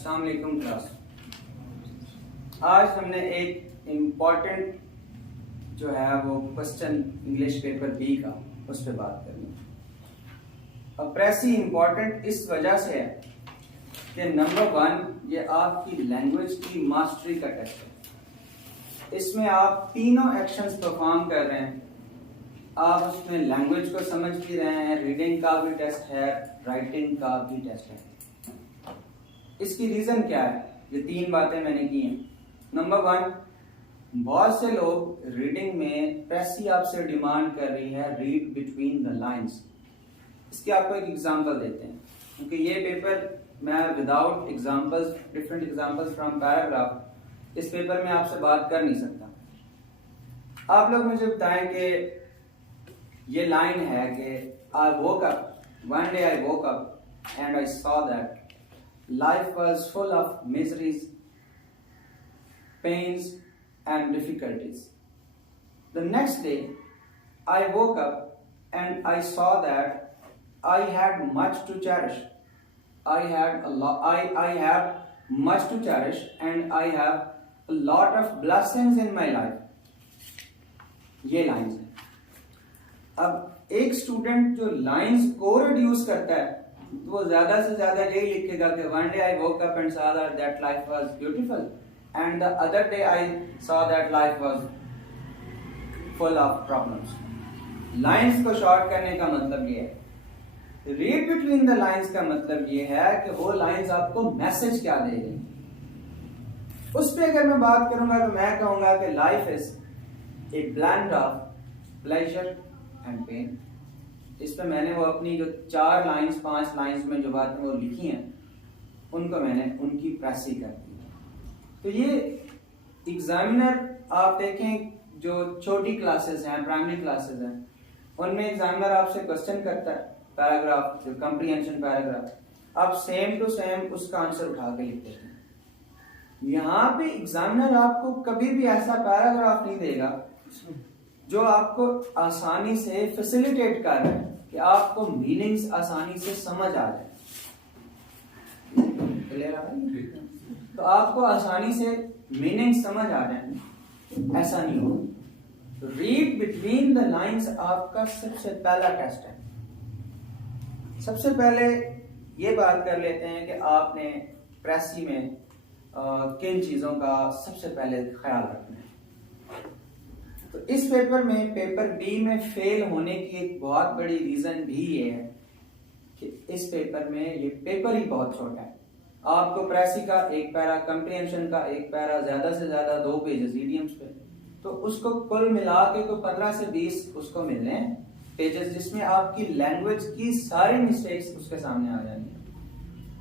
अस्सलाम वालेकुम क्लास। आज हमने एक इम्पॉर्टेंट जो है वो क्वेश्चन इंग्लिश पेपर बी का उस पर बात करनी है। प्रेसी इम्पॉर्टेंट इस वजह से है कि नंबर 1 ये आपकी लैंग्वेज की मास्टरी का टेस्ट है। इसमें आप तीनों एक्शंस परफॉर्म कर रहे हैं। आप उसमें लैंग्वेज को समझ भी रहे हैं, रीडिंग का भी टेस्ट है, राइटिंग का भी टेस्ट है। इसकी रीजन क्या है? ये तीन बातें मैंने की हैं। नंबर 1, बहुत से लोग रीडिंग में प्रेसी आपसे डिमांड कर रही है रीड बिटवीन द लाइंस। इसकी आपको एक एग्जांपल देते हैं, क्योंकि ये पेपर मैं without examples, different examples from paragraph, इस पेपर में आपसे बात कर नहीं सकता। आप लोग मुझे बताएं कि ये लाइन है कि I woke up, one day I woke up and I saw that life was full of miseries, pains and difficulties. The next day I woke up and I saw that I had much to cherish. I have much to cherish and I have a lot of blessings in my life. ये lines है। अब एक student जो lines को reduce करता है तो वो ज्यादा से ज्यादा यही लिखेगा कि one day I woke up and saw that life was beautiful and the other day I saw that life was full of problems. Lines को शॉर्ट करने का मतलब ये है। रीड बिटवीन द लाइंस का मतलब ये है कि वो लाइंस आपको मैसेज क्या दे रही। उस पे अगर मैं बात करूंगा तो मैं कहूंगा कि life is a blend of pleasure and pain. इस पे मैंने वो अपनी जो 4 लाइंस 5 लाइंस में जो बातें वो लिखी हैं उनको मैंने उनकी प्रेसी कर दी। तो ये एग्जामिनर आप देखें जो छोटी क्लासेस हैं, प्राइमरी क्लासेस हैं, उनमें एग्जामिनर आपसे क्वेश्चन करता है पैराग्राफ, जो कंप्रीहेंशन पैराग्राफ, आप सेम टू सेम उसका आंसर उठा के लिखते हैं। यहाँ पे एग्जामिनर आपको कभी भी ऐसा पैराग्राफ नहीं देगा जो आपको आसानी से फैसिलिटेट कर रहा है कि आपको मीनिंग्स आसानी से समझ आ जाए। क्लियर आ रही है? तो आपको आसानी से मीनिंग समझ आ जाए, ऐसा नहीं होगा। रीड बिटवीन द लाइंस आपका सबसे पहला टेस्ट है। सबसे पहले ये बात कर लेते हैं कि आपने प्रेसी में किन चीजों का सबसे पहले ख्याल रखना है। तो इस पेपर में, पेपर बी में फेल होने की एक बहुत बड़ी रीजन भी ये है कि इस पेपर में ये पेपर ही बहुत छोटा है। आपको प्रेसी का एक पैरा, कंप्रीहेंशन का एक पैरा, ज्यादा से ज्यादा 2 पेजेस ईडियम्स पे, तो उसको कुल मिला के कोई 15 से 20 उसको मिलने हैं पेजेस, जिसमें आपकी लैंग्वेज की सारी मिस्टेक्स उसके सामने आ जाएंगी।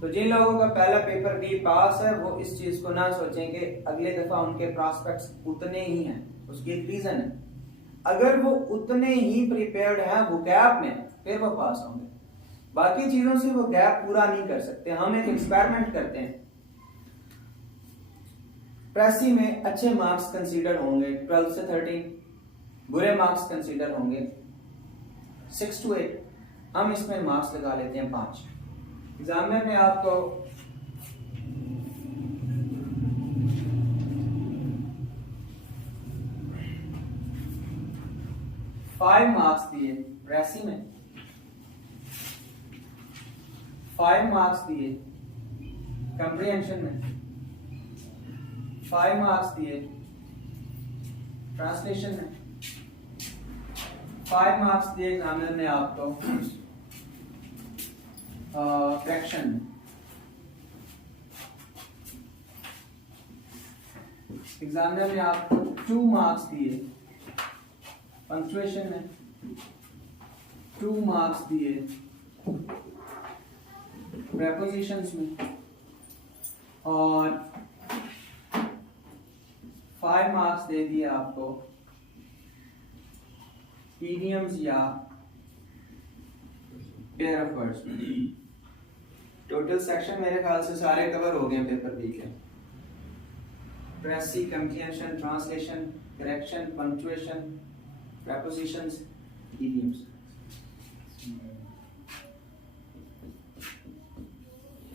तो जिन लोगों का पहला पेपर बी पास है वो इस चीज को ना सोचें कि अगले दफा उनके प्रॉस्पेक्ट्स उतने ही हैं। उसकी एक रीजन है, अगर वो उतने ही प्रिपेयर्ड हैं वो गैप में, फिर वो पास होंगे। बाकी चीजों से वो गैप पूरा नहीं कर सकते। हम एक एक्सपेरिमेंट करते हैं, प्रेसी में अच्छे मार्क्स कंसीडर होंगे 12 से 13, बुरे मार्क्स कंसीडर होंगे 6 to 8। हम इसमें मार्क्स लगा लेते हैं 5। एग्जामिनर ने आपको 5 मार्क्स दिए प्रेसी में, 5 मार्क्स दिए कंप्रीहेंशन में, 5 मार्क्स दिए ट्रांसलेशन में, 5 मार्क्स दिए एग्जामिनर ने आपको करेक्शन में। एग्जामिनर ने आपको 2 मार्क्स दिए पंक्चुएशन में, 2 मार्क्स दिए प्रेपोजिशंस में, और 5 मार्क्स दे दिए आपको ईडियम्स या पेयर ऑफ वर्ड्स में। टोटल सेक्शन मेरे ख्याल से सारे कवर हो गए पेपर बी के। Precis, comprehension, translation, correction, punctuation, prepositions, idioms।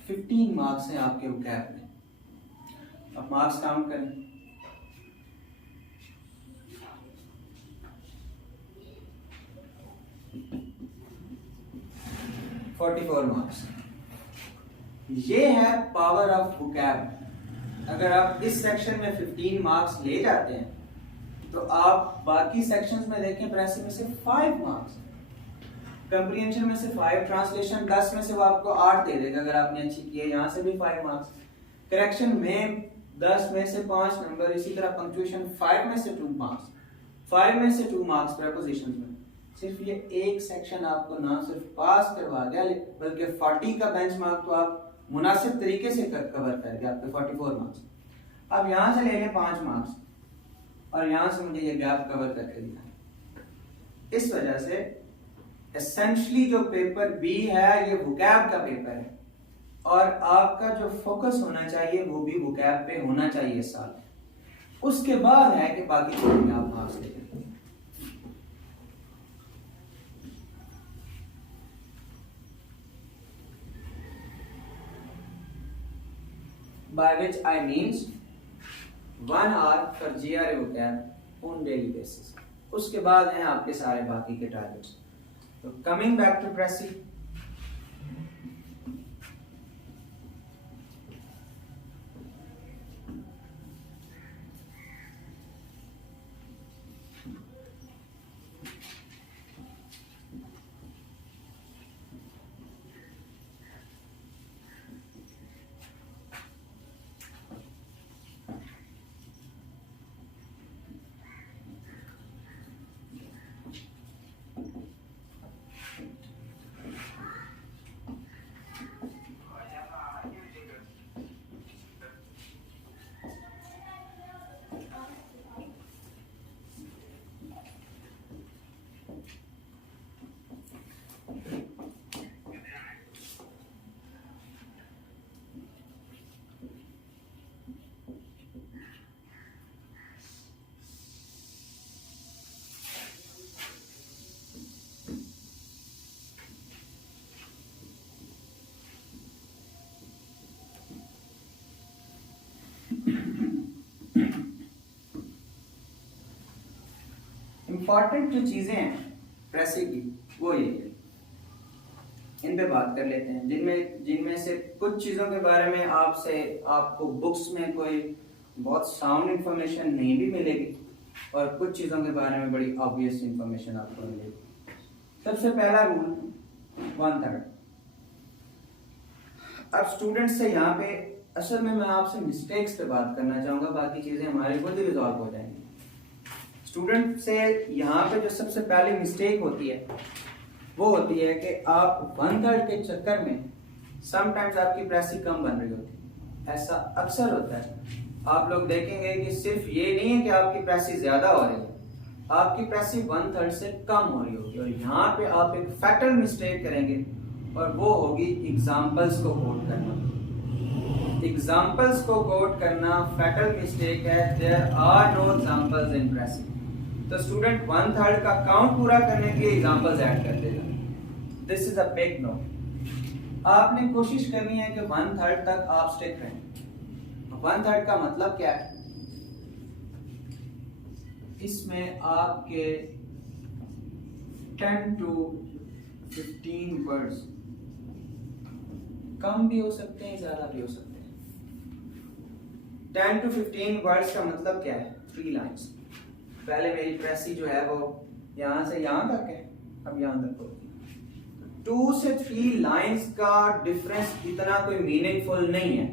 50 15 marks हैं आपके वोकैब में। अब मार्क्स काउंट करें। 44 मार्क्स। ये है पावर ऑफ वोकैब। अगर आप इस सेक्शन में 15 मार्क्स ले जाते हैं तो आप बाकी सेक्शंस में देखें, प्रेस में से 5 मार्क्स, कंप्रीहेंशन में से 5, ट्रांसलेशन 10 में से वो आपको 8 दे देगा अगर आपने अच्छी की है, यहाँ से भी 5 मार्क्स, करेक्शन में 10 में से 5 नंबर, इसी तरह पंक्चुएशन 5 में से 2 मार्क्स, 5 में से 2 मार्क्स प्रीपोजिशंस में। सिर्फ ये एक सेक्शन आपको ना सिर्फ पास करवा दिया बल्कि 40 का बेंचमार्क तो आप मुनासिब तरीके से कवर कर गए, आपके 44 मार्क्स। अब यहाँ से ले लें 5 मार्क्स और यहाँ से मुझे ये गैप कवर करके दिखा। इस वजह से एसेंशली जो पेपर बी है ये वोकैब का पेपर है और आपका जो फोकस होना चाहिए वो भी वोकैब पे होना चाहिए इस साल। उसके बाद है कि बाकी चीजों में आप मार्क्स लें। By which I means 1 hour for GRE vocab on daily basis। उसके बाद हैं आपके सारे बाकी के टारगेट्स। तो कमिंग बैक टू प्रेसी, इंपॉर्टेंट जो चीजें हैं प्रेसी की वो ये है, इन पे बात कर लेते हैं, जिनमें से कुछ चीजों के बारे में आपको बुक्स में कोई बहुत साउंड इंफॉर्मेशन नहीं भी मिलेगी और कुछ चीजों के बारे में बड़ी ऑब्वियस इंफॉर्मेशन आपको मिलेगी। सबसे पहला रूल 1/3। अब स्टूडेंट्स से यहाँ पे असल में मैं आपसे मिस्टेक्स पे बात करना चाहूंगा, बाकी चीजें हमारी खुद ही रिजॉल्व हो जाएंगी। स्टूडेंट से यहाँ पे जो सबसे पहली मिस्टेक होती है वो होती है कि आप 1/3 के चक्कर में समटाइम्स आपकी प्रेसी कम बन रही होती है। ऐसा अक्सर होता है। आप लोग देखेंगे कि सिर्फ ये नहीं है कि आपकी प्रेसी ज्यादा हो रही है, आपकी प्रेसी 1/3 से कम हो रही होगी। और यहाँ पे आप एक फैटल मिस्टेक करेंगे और वो होगी एग्जाम्पल्स को कोट करना। एग्जाम्पल्स को कोट करना फैटल मिस्टेक है। There are no examples in precis. तो स्टूडेंट 1/3 का काउंट पूरा करने के लिए एग्जाम्पल्स ऐड कर देगा। This is a big no. आपने कोशिश करनी है कि 1/3 तक आप स्टिक रहें। 1/3 का मतलब क्या है? इसमें आपके 10 to 15 वर्ड्स कम भी हो सकते हैं, ज्यादा भी हो सकते हैं। 10 to 15 वर्ड्स का मतलब क्या है? 3 लाइन्स। पहले मेरी प्रेसी जो है वो यहां से यहां तक है, अब यहां तक होगी। 2 से 3 लाइंस का डिफरेंस इतना कोई मीनिंगफुल नहीं है।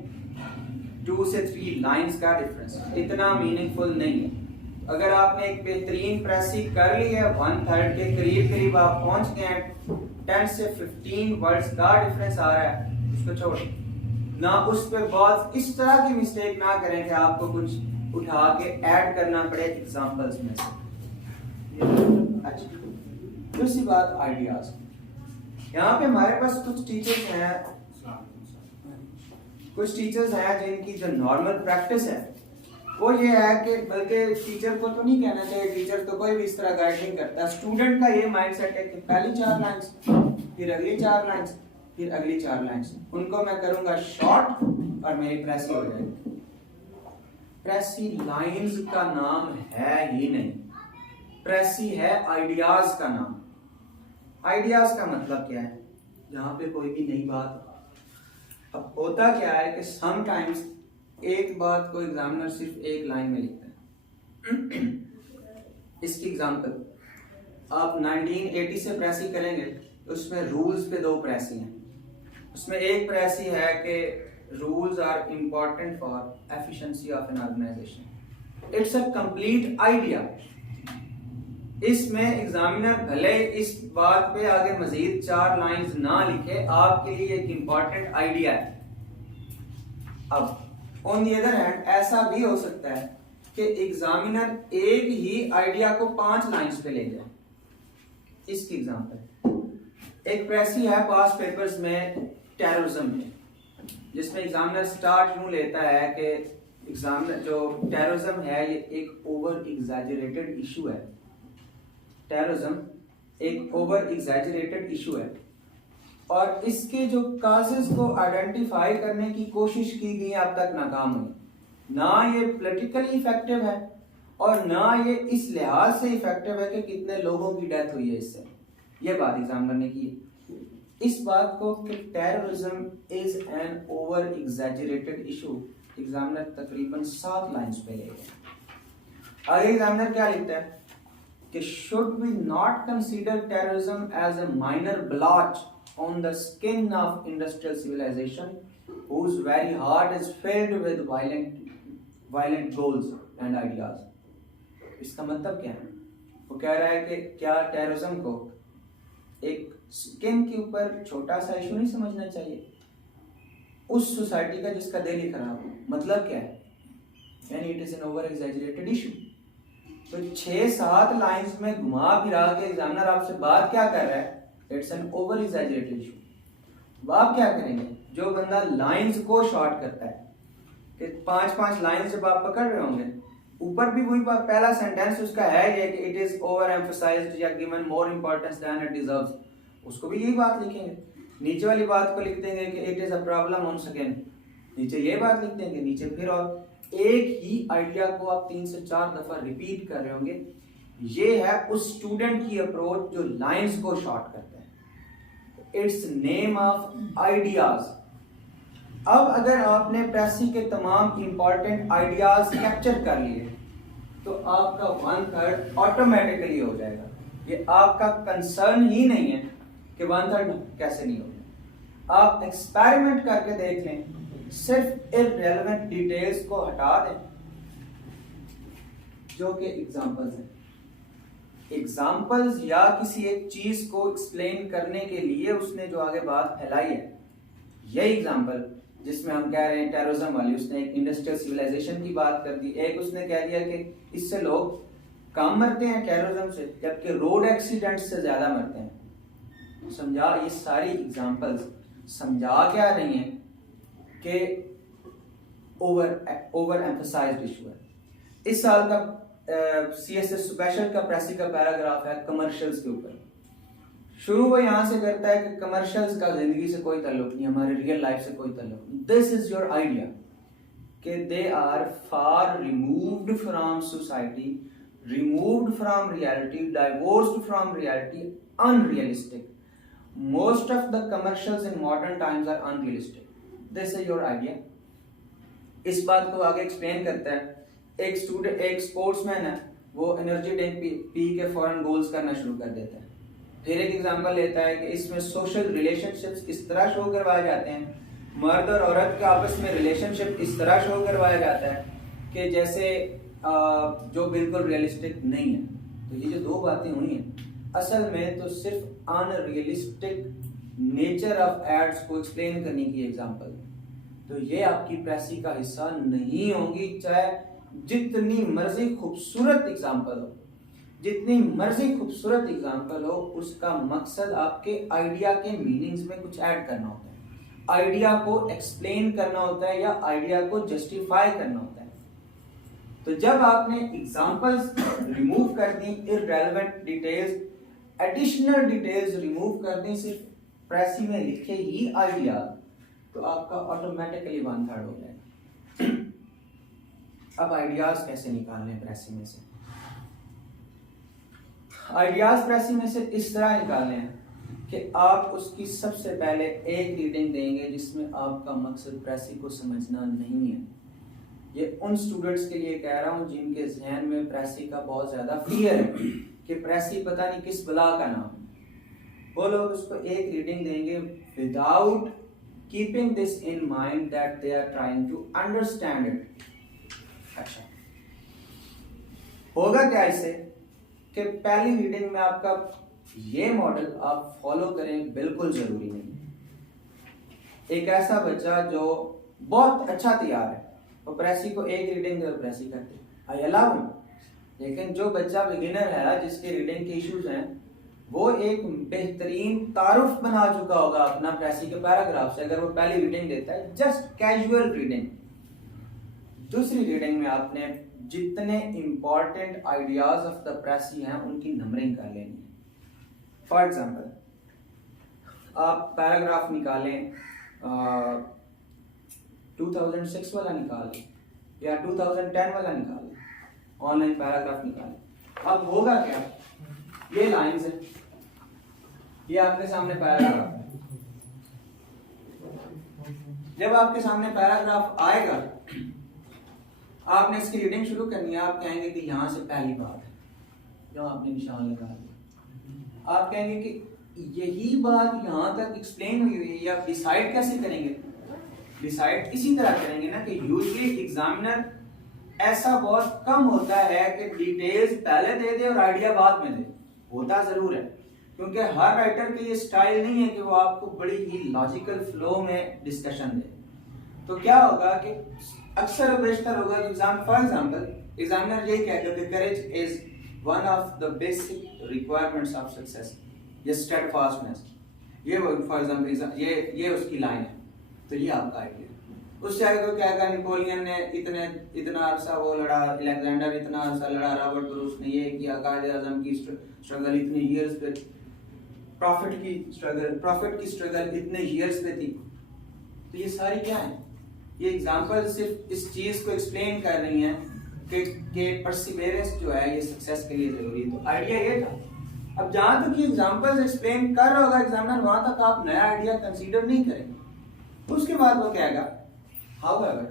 2 से 3 लाइंस का डिफरेंस इतना मीनिंगफुल नहीं है। अगर आपने एक बेहतरीन प्रेसी कर ली है, 1/3 के करीब आप पहुंच गए हैं, 10 से 15 वर्ड्स का डिफरेंस आ रहा है, उसको छोड़ ना, उस पर बहुत इस तरह की मिस्टेक ना करें कि आपको कुछ उठा के ऐड करना पड़े एग्जांपल्स में से। अच्छा, दूसरी बात आइडियाज। यहाँ पे हमारे पास कुछ टीचर्स हैं जिनकी जो नॉर्मल प्रैक्टिस है वो ये है कि, बल्कि टीचर को तो नहीं कहना चाहिए, टीचर तो कोई भी इस तरह गाइड नहीं करता। स्टूडेंट का ये माइंडसेट है कि पहली 4 लाइंस, फिर अगली 4 लाइंस, फिर अगली 4 लाइन्स उनको मैं करूंगा शॉर्ट और मेरी प्रेसी हो जाएगी। प्रेसी लाइंस का नाम है ही नहीं, प्रेसी है आइडियाज का नाम। आइडियाज का मतलब क्या है? जहां पे कोई भी नई बात। अब होता क्या है कि समटाइम्स एक बात को एग्जामिनर सिर्फ एक लाइन में लिखता है। इसकी एग्जांपल, आप 1980 से प्रेसी करेंगे तो उसमें रूल्स पे 2 प्रेसी हैं। उसमें एक प्रेसी है कि rules are important for efficiency of an organisation. It's a complete idea. इसमें एग्जामिनर भले इस बात पे आगे मजीद 4 लाइंस ना लिखे, आपके लिए एक इंपॉर्टेंट आइडिया है। अब ऑन दी अदर हैंड ऐसा भी हो सकता है कि एग्जामिनर एक ही आइडिया को 5 लाइंस पे ले जाए। इसकी एग्जांपल, एक प्रेसी है पास पेपर्स में टेररिज्म में, जिसमें एग्जामिनर स्टार्ट यूं लेता है कि एग्जामिनर जो टेररिज्म है ये एक ओवर एग्जैजरेटेड इशू है। टेररिज्म एक ओवर एग्जैजरेटेड इशू है और इसके जो काजेस को आइडेंटिफाई करने की कोशिश की गई अब तक नाकाम हुई। ना ये पॉलिटिकली इफेक्टिव है और ना ये इस लिहाज से इफेक्टिव है कि कितने लोगों की डेथ हुई है इससे। ये बात एग्जामिनर ने की है। इस बात को कि terrorism is an over exaggerated issue examiner तकरीबन 7 लाइंस पे ले गए। आगे एग्जामिनर क्या लिखता है कि should we not consider terrorism as a minor blotch on the skin of industrial civilization whose very heart is filled with violent goals and ideas। इसका मतलब क्या है? वो कह रहा है कि क्या टेररिज्म को एक स्किन के ऊपर छोटा सा इशू नहीं समझना चाहिए उस सोसाइटी का जिसका दिल ही खराब हो। मतलब क्या है? यानी it is an over exaggerated issue. तो 6-7 लाइंस में घुमा फिरा के एग्जामिनर आपसे बात क्या कर रहा है? It's an over exaggerated issue. आप क्या करेंगे? जो बंदा लाइंस को शॉर्ट करता है कि 5-5 लाइंस जब आप पकड़ रहे होंगे, ऊपर भी वही बात, पहला सेंटेंस उसका है ये कि इट इज ओवर एम्फसाइज्ड या given more importance than it deserves, उसको भी यही बात लिखेंगे। नीचे वाली बात को लिख देंगे कि it is a problem on second, नीचे ये बात लिख देंगे, नीचे फिर और एक ही आइडिया को आप 3 से 4 दफा रिपीट कर रहे होंगे। ये है उस स्टूडेंट की अप्रोच जो लाइंस को शॉर्ट करता है। It's name of ideas. अब अगर आपने प्रेसी के तमाम इंपॉर्टेंट आइडियाज कैप्चर कर लिए तो आपका 1/3 ऑटोमेटिकली हो जाएगा। ये आपका कंसर्न ही नहीं है कि 1/3 कैसे नहीं होगा। आप एक्सपेरिमेंट करके देख लें, सिर्फ इररेलेवेंट डिटेल्स को हटा दें जो कि एग्जांपल्स हैं। एग्जाम्पल्स या किसी एक चीज को एक्सप्लेन करने के लिए उसने जो आगे बात फैलाई है, यही एग्जाम्पल जिसमें हम कह रहे हैं टेररिज्म वाली, उसने एक इंडस्ट्रियल सिविलाइजेशन की बात कर दी, एक उसने कह दिया कि इससे लोग कम मरते हैं टेररिज्म से जबकि रोड एक्सीडेंट से ज्यादा मरते हैं। समझा? ये सारी एग्जाम्पल्स समझा क्या रही हैं कि ओवर एम्फसाइज्ड इशू है। इस साल का CSS स्पेशल का प्रेसी का पैराग्राफ है कमर्शियल्स के ऊपर। शुरू वो यहां से करता है कि कमर्शियल्स का जिंदगी से कोई ताल्लुक नहीं, हमारे रियल लाइफ से कोई ताल्लुक नहीं। दिस इज योर आइडिया कि they are far removed from society, removed from reality, divorced from reality, unrealistic. Most of the commercials in modern times are unrealistic. This is your idea. इस बात को आगे explain करता है। एक sportsman है, वो एनर्जी ड्रिंक पी के फॉरेन गोल्स करना शुरू कर देता है। फिर एक एग्जांपल लेता है कि इसमें सोशल रिलेशनशिप्स इस तरह शो करवाए जाते हैं, मर्द और औरत के आपस में रिलेशनशिप इस तरह शो करवाया जाता है कि जैसे जो बिल्कुल रियलिस्टिक नहीं है। तो ये जो 2 बातें हुई हैं, असल में तो सिर्फ अनरियलिस्टिक नेचर ऑफ एड्स को एक्सप्लेन करने की एग्जांपल। तो ये आपकी प्रेसी का हिस्सा नहीं होंगी, चाहे जितनी मर्जी खूबसूरत एग्जाम्पल हो, जितनी मर्जी खूबसूरत एग्जाम्पल हो, उसका मकसद आपके आइडिया के मीनिंग्स में कुछ ऐड करना होता है, आइडिया को एक्सप्लेन करना होता है या आइडिया को जस्टिफाई करना होता है। तो जब आपने एग्जाम्पल्स रिमूव कर दी, irrelevant details, additional details remove कर दी, सिर्फ प्रेसी में लिखे ही आइडिया, तो आपका ऑटोमेटिकली 1/3 हो जाएगा। अब आइडियाज कैसे निकालने प्रेसी में से? आइडियाज प्रेसी में से इस तरह निकालने हैं कि आप उसकी सबसे पहले एक रीडिंग देंगे जिसमें आपका मकसद प्रेसी को समझना नहीं है। ये उन स्टूडेंट्स के लिए कह रहा हूँ जिनके जहन में प्रेसी का बहुत ज़्यादा फियर है कि प्रेसी पता नहीं किस बला का नाम है। वो लोग उसको एक रीडिंग देंगे without keeping this in mind that they are trying to understand it. अच्छा, होगा क्या इससे कि पहली रीडिंग में आपका ये मॉडल आप फॉलो करें बिल्कुल जरूरी नहीं। एक ऐसा बच्चा जो बहुत अच्छा तैयार है वो प्रेसी को एक रीडिंग दे प्रेसी करते आई अलाउ, लेकिन जो बच्चा बिगिनर है जिसके रीडिंग के इश्यूज हैं वो एक बेहतरीन तारुफ बना चुका होगा अपना प्रेसी के पैराग्राफ से, अगर वो पहली रीडिंग देता है जस्ट कैजुअल रीडिंग। दूसरी रीडिंग में आपने जितने इंपॉर्टेंट आइडियाज ऑफ द प्रेसी हैं उनकी नंबरिंग कर लेनी है। फॉर एग्जाम्पल, आप पैराग्राफ निकालें 2006 वाला निकाल लें या 2010 वाला निकाल लें, ऑनलाइन पैराग्राफ निकालें। अब होगा क्या, ये लाइंस है, ये आपके सामने पैराग्राफ है। जब आपके सामने पैराग्राफ आएगा आपने इसकी रीडिंग शुरू करनी है। आप कहेंगे कि यहाँ से पहली बात है, जो आपने निशान लगा दिया, आप कहेंगे कि यही बात यहाँ तक एक्सप्लेन हुई है, या डिसाइड कैसे करेंगे? डिसाइड इसी तरह करेंगे ना कि यूजुअली एग्जामिनर ऐसा बहुत कम होता है कि डिटेल्स पहले दे दे और आइडिया बाद में दे। होता जरूर है, क्योंकि हर राइटर के ये स्टाइल नहीं है कि वो आपको बड़ी ही लॉजिकल फ्लो में डिस्कशन दे। तो क्या होगा कि अक्सर बेशतर होगा कि फॉर एग्जाम्पल एग्जामिनर यही कहेगा कि courage is one of the basic requirements of success, ये स्टेडफास्टनेस, ये फॉर एग्जाम्पल ये उसकी लाइन है, तो ये आपका आइडिया। उससे आगे तो क्या कहा, नेपोलियन ने इतना अरसा वो लड़ा, अलेक्जेंडर इतना अरसा लड़ा, रॉबर्ट ब्रूस ने ये किया, कायदे आजम की स्ट्रगल इतने ईयर्स पे, प्रॉफिट की स्ट्रगल इतने ईयर्स पे थी। तो ये सारी क्या है, ये एग्जांपल सिर्फ इस चीज को एक्सप्लेन कर रही हैं कि परसिवेरेंस जो है ये सक्सेस के लिए जरूरी है। तो आइडिया ये था। अब जहां तक ये एग्जांपल्स एक्सप्लेन कर रहा होगा एग्जामिनर, वहां तक आप नया आइडिया कंसीडर नहीं करेंगे। उसके बाद वो कहेगा however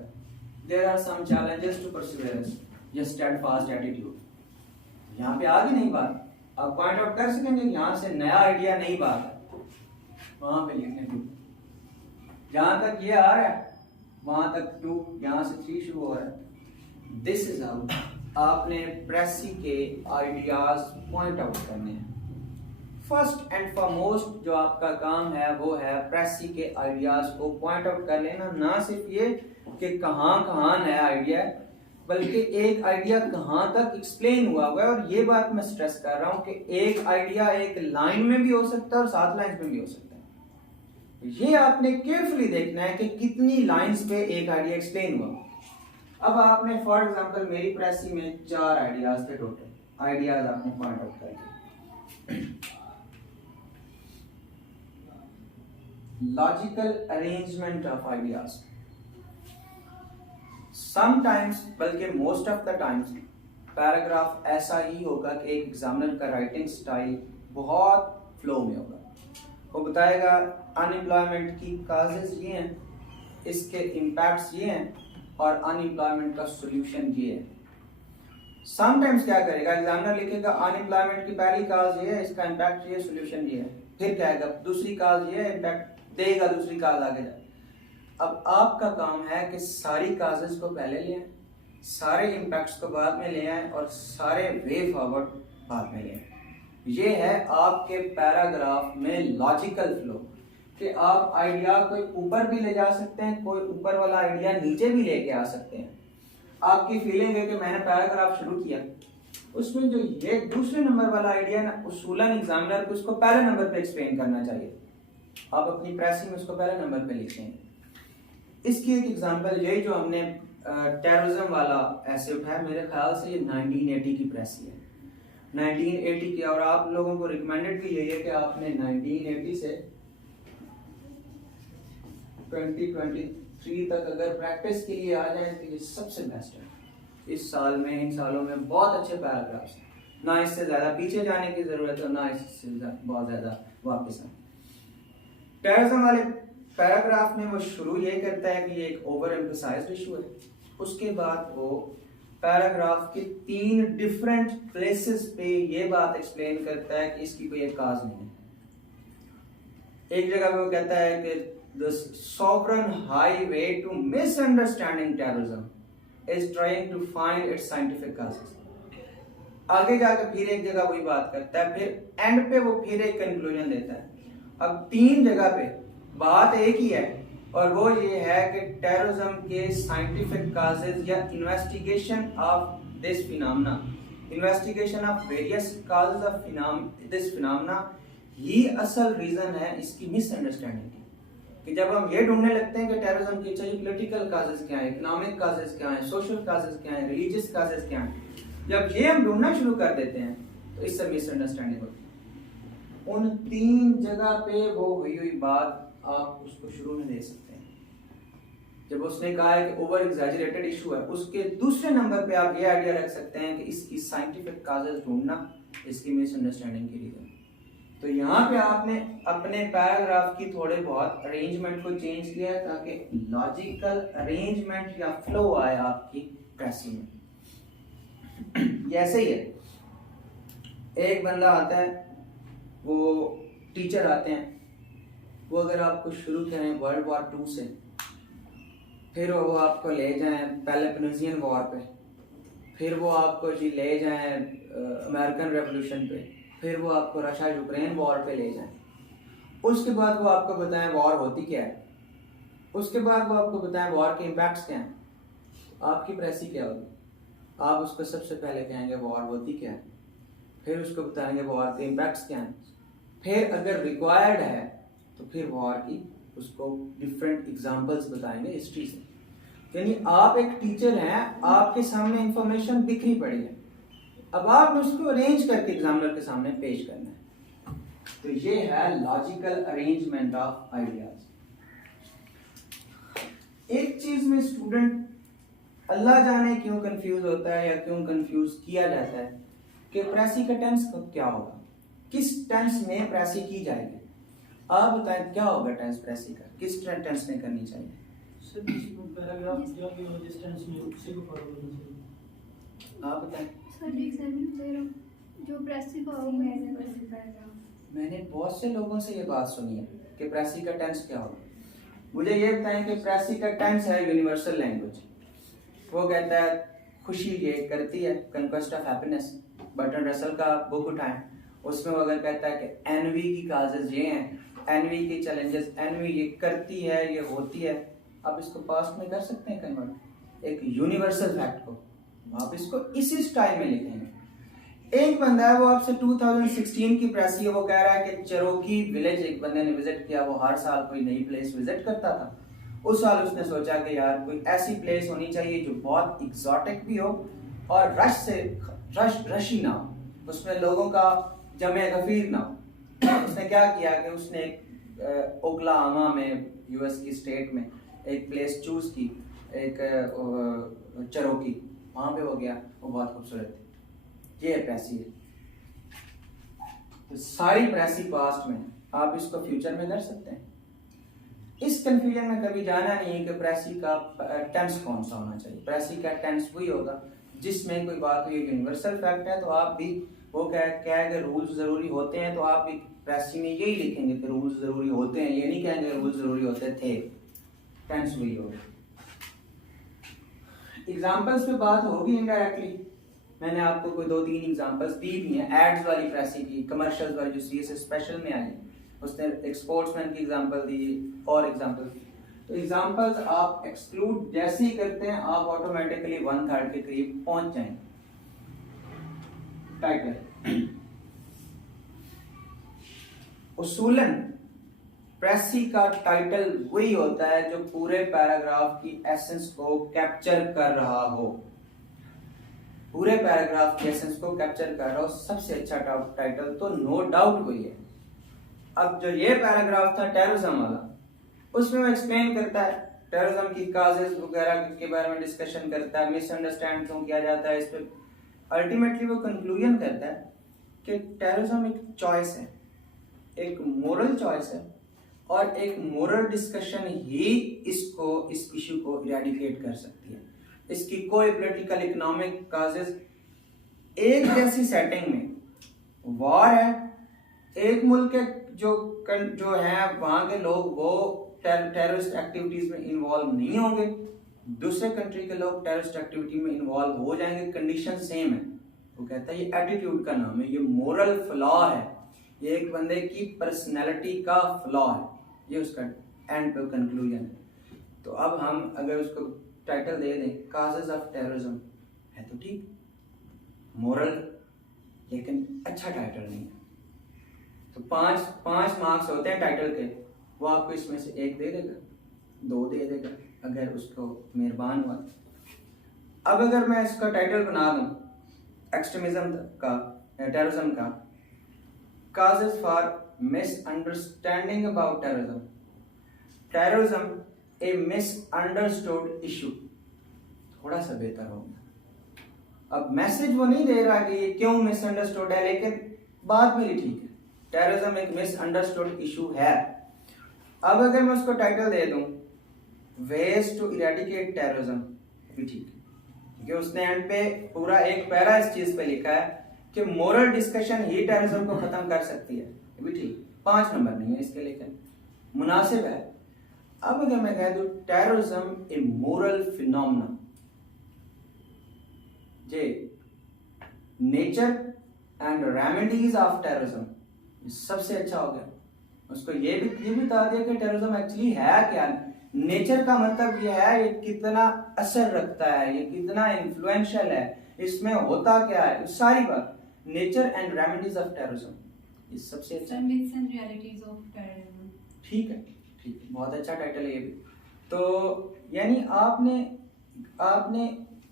there are some challenges to perseverance, ये steadfast attitude। यहाँ पे आ गई नई बात, आप पॉइंट आउट कर सकेंगे यहाँ से नया आइडिया नई बात है, वहां पे लिखने टू, जहां तक ये आ रहा है वहां तक 2, यहाँ से 3 शुरू हो रहा है। दिस इज हाउ आपने प्रेसी के आइडियाज पॉइंट आउट करने हैं। फर्स्ट एंड फॉरमोस्ट जो आपका काम है वो है प्रेसी के आइडियाज को पॉइंट आउट कर लेना। ना सिर्फ ये कि कहाँ नया आइडिया है, बल्कि एक आइडिया कहाँ तक एक्सप्लेन हुआ है। और ये बात मैं स्ट्रेस कर रहा हूँ कि एक आइडिया एक लाइन में भी हो सकता है और 7 लाइन्स में भी हो सकता है। ये आपने केयरफुली देखना है कि कितनी लाइन्स पे एक आइडिया एक्सप्लेन हुआ। अब आपने फॉर एग्जांपल मेरी प्रेसी में 4 आइडियाज थे, टोटल आइडियाज आपने पॉइंट आउट कर दिए। Logical arrangement of ideas, sometimes बल्कि most of the times paragraph ऐसा ही होगा कि एक एग्जामिनर का राइटिंग स्टाइल बहुत फ्लो में होगा। वो बताएगा अनएम्प्लॉयमेंट की काजेज ये हैं, इसके इम्पैक्ट्स ये हैं, और अनएम्प्लॉयमेंट का सोल्यूशन ये है। समटाइम्स क्या करेगा, एग्जामिनर लिखेगा अनएम्प्लॉयमेंट की पहली काज ये है, इसका इम्पैक्ट ये, सोल्यूशन ये है। फिर कहेगा दूसरी काज ये है, इम्पैक्ट देगा दूसरी काज आगे जाए। अब आपका काम है कि सारी काजेस को पहले ले आए, सारे इम्पैक्ट्स को बाद में ले आए, और सारे वे फॉरवर्ड बाद में ले आए। ये है आपके पैराग्राफ में लॉजिकल फ्लो, कि आप आइडिया कोई ऊपर भी ले जा सकते हैं, कोई ऊपर वाला आइडिया नीचे भी लेके आ सकते हैं। आपकी फीलिंग है कि मैंने पैराग्राफ शुरू किया, उसमें जो ये दूसरे नंबर वाला आइडिया ना, उसूलन एग्जामिनर को उसको पहले नंबर पे एक्सप्लेन करना चाहिए। आप अपनी प्रेसी में उसको पहले नंबर पे लिखें। इसकी एक एग्जांपल यही जो हमने टेररिज्म वाला ऐसे उठाया, मेरे ख्याल से ये 1980 की प्रेसी है, 1980 की। और आप लोगों को रिकमेंडेड भी यही है कि आपने 1980 से 2023 तक अगर प्रैक्टिस के लिए आ जाए तो ये सबसे बेस्ट है। इस साल में, इन सालों में बहुत अच्छे पैराग्राफ्स हैं, ना इससे ज़्यादा पीछे जाने की ज़रूरत है, ना इससे बहुत ज़्यादा वापस आए। टेररिज्म वाले पैराग्राफ में वो शुरू ये करता है कि ये एक ओवर एम्फसाइज्ड इशू है। उसके बाद वो पैराग्राफ के 3 डिफरेंट प्लेसेस पे ये बात एक्सप्लेन करता है कि इसकी कोई एक काज नहीं है। एक जगह पे वो कहता है कि the sovereign highway to misunderstanding terrorism is trying to find its scientific causes. आगे जाकर फिर एक जगह वही बात करता है, फिर एंड पे वो फिर एक कंक्लूजन देता है। अब 3 जगह पे बात एक ही है, और वो ये है कि टेररिज्म के साइंटिफिक काजेस या investigation of this phenomena, investigation of various causes of this phenomena ही असल रीजन है इसकी मिसअंडरस्टैंडिंग की। कि जब हम ये ढूंढने लगते हैं कि टेररिज्म के चाहिए पॉलिटिकल काजेस क्या है, इकोनॉमिक काजेस क्या है, सोशल काजेस क्या है, रिलीजियस काजेस क्या है, जब ये हम ढूंढना शुरू कर देते हैं तो इससे मिसअंडरस्टैंडिंग होती है। उन 3 जगह पे वो हुई बात आप उसको शुरू में दे सकते हैं। जब उसने कहा है कि ओवर एग्जैजरेटेड इशू है, उसके दूसरे नंबर पे आप ये आइडिया रख सकते हैं कि इसकी साइंटिफिक काजेस ढूंढना इसकी मिसअंडरस्टैंडिंग के लिए। तो यहाँ पे आपने अपने पैराग्राफ की थोड़े बहुत अरेंजमेंट को चेंज किया है ताकि लॉजिकल अरेंजमेंट या फ्लो आए आपकी प्रेसी में। ऐसे ही है, एक बंदा आता है, वो टीचर आते हैं, वो अगर आपको शुरू करें वर्ल्ड वॉर 2 से, फिर वो आपको ले जाएं पेलोपोनेशियन वॉर पे, फिर वो आपको जी ले जाएं अमेरिकन रेवोल्यूशन पे, फिर वो आपको रशिया यूक्रेन वॉर पे ले जाएं, उसके बाद वो आपको बताएं वॉर होती क्या है, उसके बाद वो आपको बताएं वॉर के इम्पैक्ट्स क्या हैं, आपकी प्रेसी क्या होगी? आप उसको सबसे पहले कहेंगे वॉर होती क्या है, फिर उसको बताएंगे वॉर के इम्पैक्ट्स क्या हैं, फिर अगर रिक्वायर्ड है तो फिर वॉर की उसको डिफरेंट एग्जांपल्स बताएंगे हिस्ट्री से। यानी आप एक टीचर हैं, आपके सामने इंफॉर्मेशन बिखरी पड़ी है, अब आपने उसको अरेंज करके एग्जामिनर के सामने पेश करना है। तो ये है लॉजिकल अरेंजमेंट ऑफ आइडियाज। एक चीज में स्टूडेंट अल्लाह जाने क्यों कंफ्यूज होता है या क्यों कंफ्यूज किया जाता है कि प्रेसी का टेंस क्या होगा, किस टेंस में प्रेसी की जाएगी। आप बताएं क्या होगा टेंस प्रेसी का, किस टेंस में करनी चाहिए? सर पैराग्राफ जो भी हो जिस टेंस में उसी को फॉलो करना चाहिए। आप बताएं। सर जो प्रेसी का होगा मैंने बहुत से लोगों से ये बात सुनी है कि प्रेसी का टेंस क्या होगा। मुझे ये बताएं कि प्रेसी का टेंस है यूनिवर्सल लैंग्वेज। वो कहता है खुशी ये करती है, conquest of happiness. Burton Russell का बुक उठाएं, उसमें वो अगर कहता है कि एनवी की काजेज ये हैं, एनवी के चैलेंजेस, एनवी ये करती है, ये होती है, आप इसको पास्ट में कर सकते हैं कन्वर्ट एक यूनिवर्सल फैक्ट को, आप इसको इसी स्टाइल में लिखेंगे। एक बंदा है, वो आपसे 2016 की प्रेसी है, वो कह रहा है कि चेरोकी विलेज एक बंदे ने विजिट किया, वो हर साल कोई नई प्लेस विजिट करता था। उस साल उसने सोचा कि यार कोई ऐसी प्लेस होनी चाहिए जो बहुत एग्जॉटिक भी हो और रशी ना हो, उसमें लोगों का जमे गफीर ना हो। उसने क्या किया कि उसने एक ओक्लाहोमा में, यूएस की स्टेट में एक प्लेस चूज की, एक चेरोकी, वहां पे वो गया, वो बहुत खूबसूरत थी। ये प्रेसी है। तो सारी प्रेसी पास्ट में, आप इसको फ्यूचर में कर सकते हैं। इस कंफ्यूजन में कभी जाना नहीं है कि प्रेसी का टेंस कौन सा होना चाहिए। प्रेसी का टेंस वही होगा जिसमें कोई बात हुई, यूनिवर्सल फैक्ट है, तो आप भी वो क्या है कि रूल्स जरूरी होते हैं, तो आप भी प्रेसी में यही लिखेंगे कि रूल्स जरूरी होते हैं, ये नहीं कहेंगे रूल्स जरूरी होते थे। टेंस वही होगा। एग्जाम्पल्स पे बात होगी इनडायरेक्टली। मैंने आपको कोई 2-3 एग्जांपल्स दी भी हैं। एड्स वाली प्रेसी की, कमर्शियल्स वाली जो सीएसए स्पेशल में आई, उसने एक स्पोर्ट्समैन की एग्जांपल दी और एग्जांपल। तो एग्जांपल्स आप एक्सक्लूड जैसे ही करते हैं, आप ऑटोमेटिकली 1/3 के करीब पहुंच जाएंगे। टाइटल उसूलन प्रेसी का टाइटल वही होता है जो पूरे पैराग्राफ की एसेंस को कैप्चर कर रहा हो, पूरे पैराग्राफ की एसेंस को कैप्चर कर रहा हो। सबसे अच्छा टाइटल तो नो डाउट वही है। अब जो ये पैराग्राफ था टेररिज्म वाला, उसमें वो एक्सप्लेन करता है टेररिज्म की काजेज वगैरह के बारे में डिस्कशन करता है, मिसअंडरस्टैंड क्यों किया जाता है इस पे। अल्टीमेटली वो कंक्लूजन करता है कि टेररिज्म एक चॉइस है, एक मोरल चॉइस है, और एक मोरल डिस्कशन ही इस इशू को इरेडिकेट कर सकती है। इसकी कोई पॉलिटिकल इकोनॉमिक काजेज, एक जैसी सेटिंग में वॉर है, एक मुल्क के जो है वहां के लोग वो टेररिस्ट एक्टिविटीज में इन्वॉल्व नहीं होंगे, दूसरे कंट्री के लोग टेररिस्ट एक्टिविटी में इन्वॉल्व हो जाएंगे, कंडीशन सेम है। वो कहता है ये एटीट्यूड का नाम है, ये मोरल फ्लॉ है, ये एक बंदे की पर्सनैलिटी का फ्लॉ है, ये उसका एंड पे कंक्लूजन है। तो अब हम अगर उसको टाइटल दे दें काजेज ऑफ टेररिज्म, है तो ठीक, मोरल, लेकिन अच्छा टाइटल नहीं है। तो पांच मार्क्स होते हैं टाइटल के, वो आपको इसमें से 1 दे देगा, 2 दे देगा अगर उसको मेहरबान हुआ। अब अगर मैं इसका टाइटल बना दूं एक्सट्रीमिज्म का, टेररिज्म का, causes for misunderstanding about terrorism, terrorism A misunderstood issue, थोड़ा सा बेहतर होगा। अब मैसेज वो नहीं दे रहा कि ये क्यों मिसअंडरस्टूड है, लेकिन बात मेरी ठीक है, टेररिज्म एक मिसअंडरस्टूड इशू है। अब अगर मैं उसको टाइटल दे दूं वेज टू इरेडिकेट टेररिज्म, भी ठीक है, क्योंकि उसने एंड पे पूरा एक पैरा इस चीज पे लिखा है कि मोरल डिस्कशन ही टेररिज्म को खत्म कर सकती है, भी ठीक, 5 नंबर नहीं है इसके, लेकिन मुनासिब है। अब अगर मैं कह दूं terrorism A moral phenomena, J nature and remedies of terrorism, सबसे अच्छा हो गया। उसको ये भी बता दिया कि टेररिज्म एक्चुअली है क्या, नेचर का मतलब ये है, ये कितना असर रखता है, ये कितना इन्फ्लुएंशियल है, इसमें होता क्या है, सारी बात, nature and remedies of terrorism, ये सबसे अच्छा। Myths and realities of terrorism, ठीक है, ठीक है, बहुत अच्छा टाइटल है ये भी। तो यानी आपने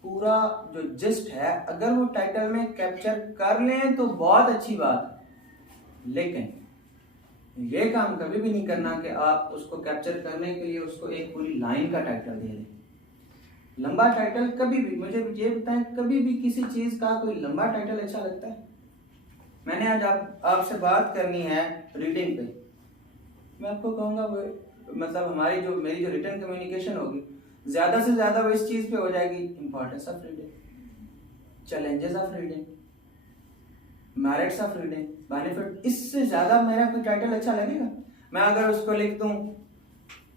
पूरा जो जिस्ट है अगर वो टाइटल में कैप्चर कर लें तो बहुत अच्छी बात है, लेकिन ये काम कभी भी नहीं करना कि आप उसको कैप्चर करने के लिए उसको एक पूरी लाइन का टाइटल दे दें। लंबा टाइटल कभी भी, मुझे ये बताएं, कभी भी किसी चीज का कोई लंबा टाइटल अच्छा लगता है? मैंने आज आपसे बात करनी है रीडिंग पे, मैं आपको कहूंगा वो मतलब मेरी जो रिटन कम्युनिकेशन होगी ज्यादा से ज्यादा वो इस चीज पे हो जाएगी, importance of reading, challenges of reading, merits of reading, benefit. इससे ज्यादा मेरा कोई टाइटल अच्छा लगेगा? मैं अगर उसको लिख दूं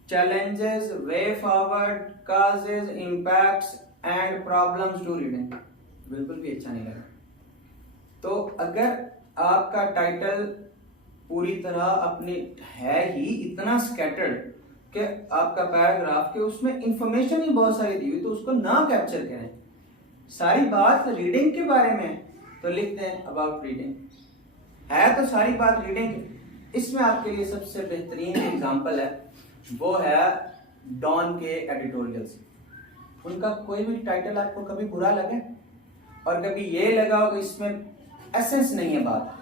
challenges, way forward, causes, impacts and problems to reading, बिल्कुल भी अच्छा नहीं लगा। तो अगर आपका टाइटल पूरी तरह अपने है ही इतना स्कैटर्ड कि आपका पैराग्राफ के उसमें इंफॉर्मेशन ही बहुत सारी दी हुई, तो उसको ना कैप्चर करें, सारी बात रीडिंग के बारे में तो लिख दें अबाउट रीडिंग, है तो सारी बात रीडिंग। इसमें आपके लिए सबसे बेहतरीन एग्जांपल है वो है डॉन के एडिटोरियल्स। उनका कोई भी टाइटल आपको कभी बुरा लगे और कभी ये लगा हो इसमें एसेंस नहीं है बात,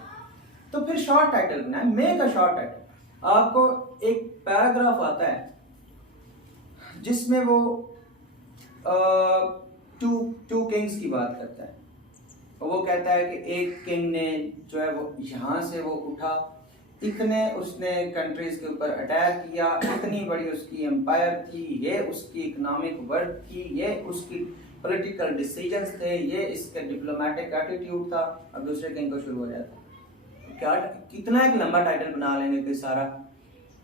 तो फिर शॉर्ट टाइटल बनाए, मेक अ शॉर्ट टाइटल। आपको एक पैराग्राफ आता है जिसमें वो टू किंग्स की बात करता है, और वो कहता है कि एक किंग ने जो है वो यहाँ से वो उठा, इतने उसने कंट्रीज के ऊपर अटैक किया, इतनी बड़ी उसकी एम्पायर थी, ये उसकी इकोनॉमिक वर्थ थी, ये उसकी पॉलिटिकल डिसीजंस थे, ये इसका डिप्लोमेटिक एटीट्यूड था। अब दूसरे किंग को शुरू हो जाता है, क्या कितना एक लंबा टाइटल बना लेंगे कि सारा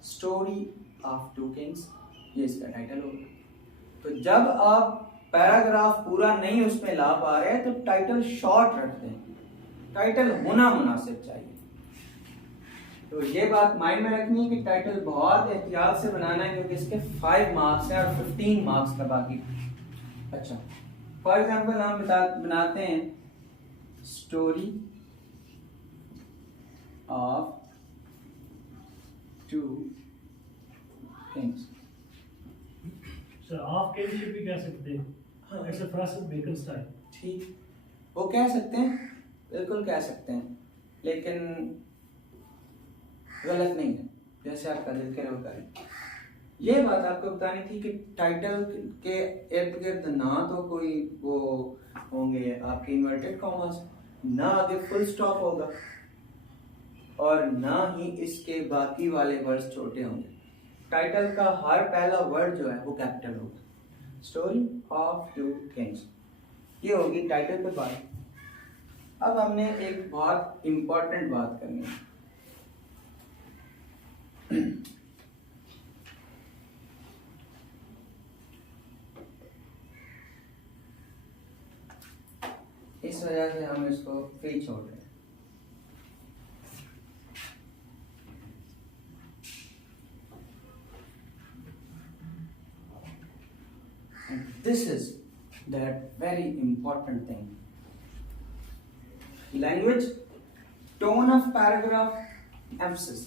स्टोरी ऑफ टू किंग्स, ये इसका टाइटल होगा। तो जब आप पैराग्राफ पूरा नहीं उसमें ला पा रहे तो टाइटल शॉर्ट रखते हैं, टाइटल होना मुनासिब चाहिए। तो ये बात माइंड में रखनी है कि टाइटल बहुत एहतियात से बनाना है, क्योंकि इसके 5 मार्क्स हैं और 15 मार्क्स का बाकी। अच्छा, फॉर एग्जांपल हम बनाते हैं story of two kings. Sir of kingship भी कह सकते हैं, it's a Francis Bacon style. ठीक, वो कह सकते हैं, बिल्कुल कह सकते हैं, लेकिन गलत नहीं है, जैसे आपका दिल करे वो करें। ये बात आपको बतानी थी कि टाइटल के इर्द गिर्द ना तो कोई वो होंगे आपके इन्वर्टेड कॉमास, ना आगे फुल स्टॉप होगा, और ना ही इसके बाकी वाले वर्ड्स छोटे होंगे। टाइटल का हर पहला वर्ड जो है वो कैपिटल होगा। स्टोरी ऑफ टू किंग्स, ये होगी टाइटल पे बात। अब हमने एक बहुत इंपॉर्टेंट बात करनी है। इस वजह से हम इसको फ्री छोड़ रहे हैं। And this is that very important thing. Language, tone of paragraph, emphasis.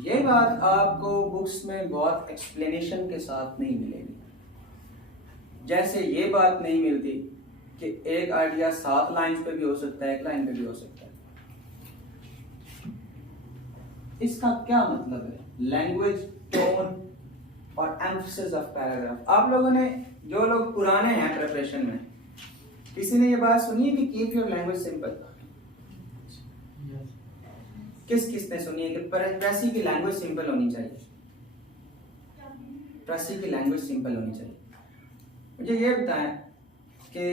ये बात आपको बुक्स में बहुत एक्सप्लेनेशन के साथ नहीं मिलेगी। जैसे ये बात नहीं मिलती कि एक आइडिया 7 लाइन्स पे भी हो सकता है, 1 लाइन पे भी हो सकता है। इसका क्या मतलब है? लैंग्वेज, टोन और एम्फसिस ऑफ पैराग्राफ। आप लोगों ने, जो लोग पुराने हैं प्रिपरेशन में, किसी ने ये बात सुनी है कि कीप योर लैंग्वेज सिंपल? किसने सुनी है कि प्रेसी की लैंग्वेज सिंपल होनी चाहिए? प्रेसी की लैंग्वेज सिंपल होनी चाहिए। मुझे ये बताएं कि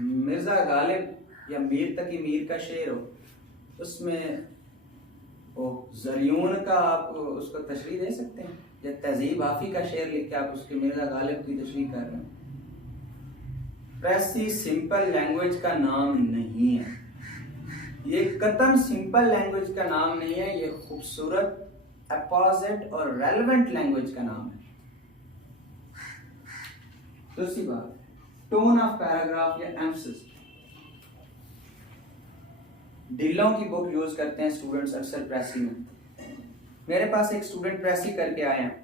मिर्जा गालिब या मीर तकी मीर का शेर हो, उसमें वो ज़रियून का आप उसको तशरीह दे सकते हैं, या तहजीब आफी का शेर लिख के आप उसके मिर्जा गालिब की तशरीह कर रहे हैं। प्रेसी सिंपल लैंग्वेज का नाम नहीं है, ये कतन सिंपल लैंग्वेज का नाम नहीं है, ये खूबसूरत, अपोजिट और रेलेवेंट लैंग्वेज का नाम है। दूसरी बात, टोन ऑफ पैराग्राफ या एम्फसिस। डिलों की बुक यूज करते हैं स्टूडेंट्स अक्सर प्रेसी में। मेरे पास एक स्टूडेंट प्रेसी करके आए हैं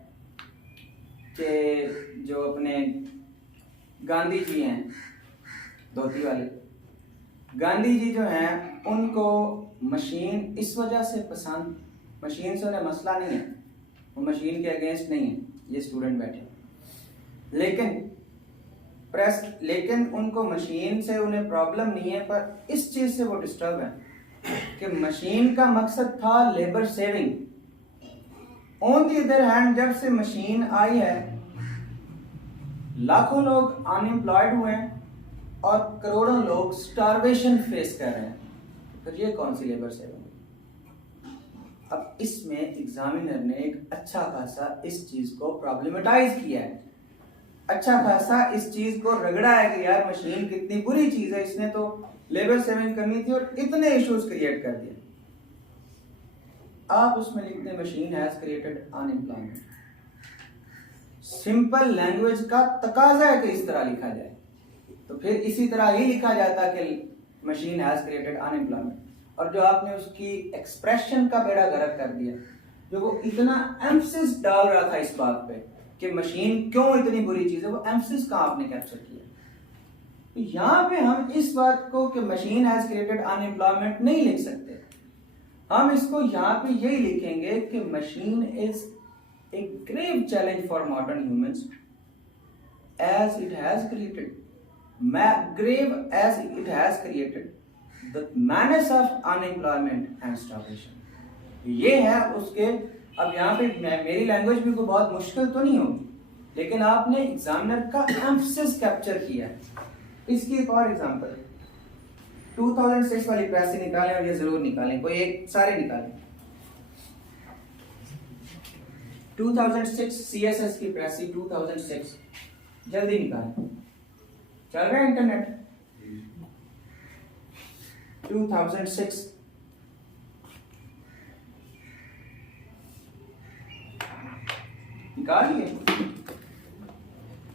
कि जो अपने गांधी जी हैं, धोती वाले गांधी जी जो हैं, उनको मशीन इस वजह से पसंद, मशीन से उन्हें मसला नहीं है, वो मशीन के अगेंस्ट नहीं है, ये स्टूडेंट बैठे, लेकिन उनको मशीन से उन्हें प्रॉब्लम नहीं है, पर इस चीज से वो डिस्टर्ब है कि मशीन का मकसद था labour saving. On the other hand, जब से मशीन आई है, लाखों लोग अनएम्प्लॉयड हुए हैं और करोड़ों लोग स्टारवेशन फेस कर रहे हैं। तो ये कौन सी लेबर सेविंग? अब इसमें एग्जामिनर ने एक अच्छा खासा इस चीज को प्रॉब्लमेटाइज किया है, अच्छा खासा इस चीज को रगड़ा है कि यार मशीन कितनी बुरी चीज है, इसने तो लेबर सेविंग करनी थी और इतने इश्यूज क्रिएट कर दिए। आप उसमें लिखते हैं machine has created unemployment. Simple language का तकाजा है कि इस तरह लिखा जाए, तो फिर इसी तरह ही लिखा जाता कि मशीन हैज क्रिएटेड अनएम्प्लॉयमेंट। और जो आपने उसकी एक्सप्रेशन का बेड़ा गर्क कर दिया, जो वो इतना एम्फसिस डाल रहा था इस बात पे कि मशीन क्यों इतनी बुरी चीज है, वो एम्फसिस का आपने कैप्चर किया। तो यहाँ पे हम इस बात को कि मशीन हैज क्रिएटेड अनएम्प्लॉयमेंट नहीं लिख सकते, हम इसको यहाँ पे यही लिखेंगे कि machine is a grave challenge for modern humans as it has created the menace of unemployment and starvation। ये है उसके। अब यहाँ पे मेरी लैंग्वेज भी कोई बहुत मुश्किल तो नहीं होगी, लेकिन आपने एग्जामिनर का एम्फसिस कैप्चर किया है। इसकी एक और एग्जांपल, 2006 वाली प्रेस से निकालें, और ये जरूर निकालें, कोई एक, सारे निकालें। 2006 CSS की प्रेस, 2006 जल्दी निकालें, चल रहा है इंटरनेट। 2006 निकालिए,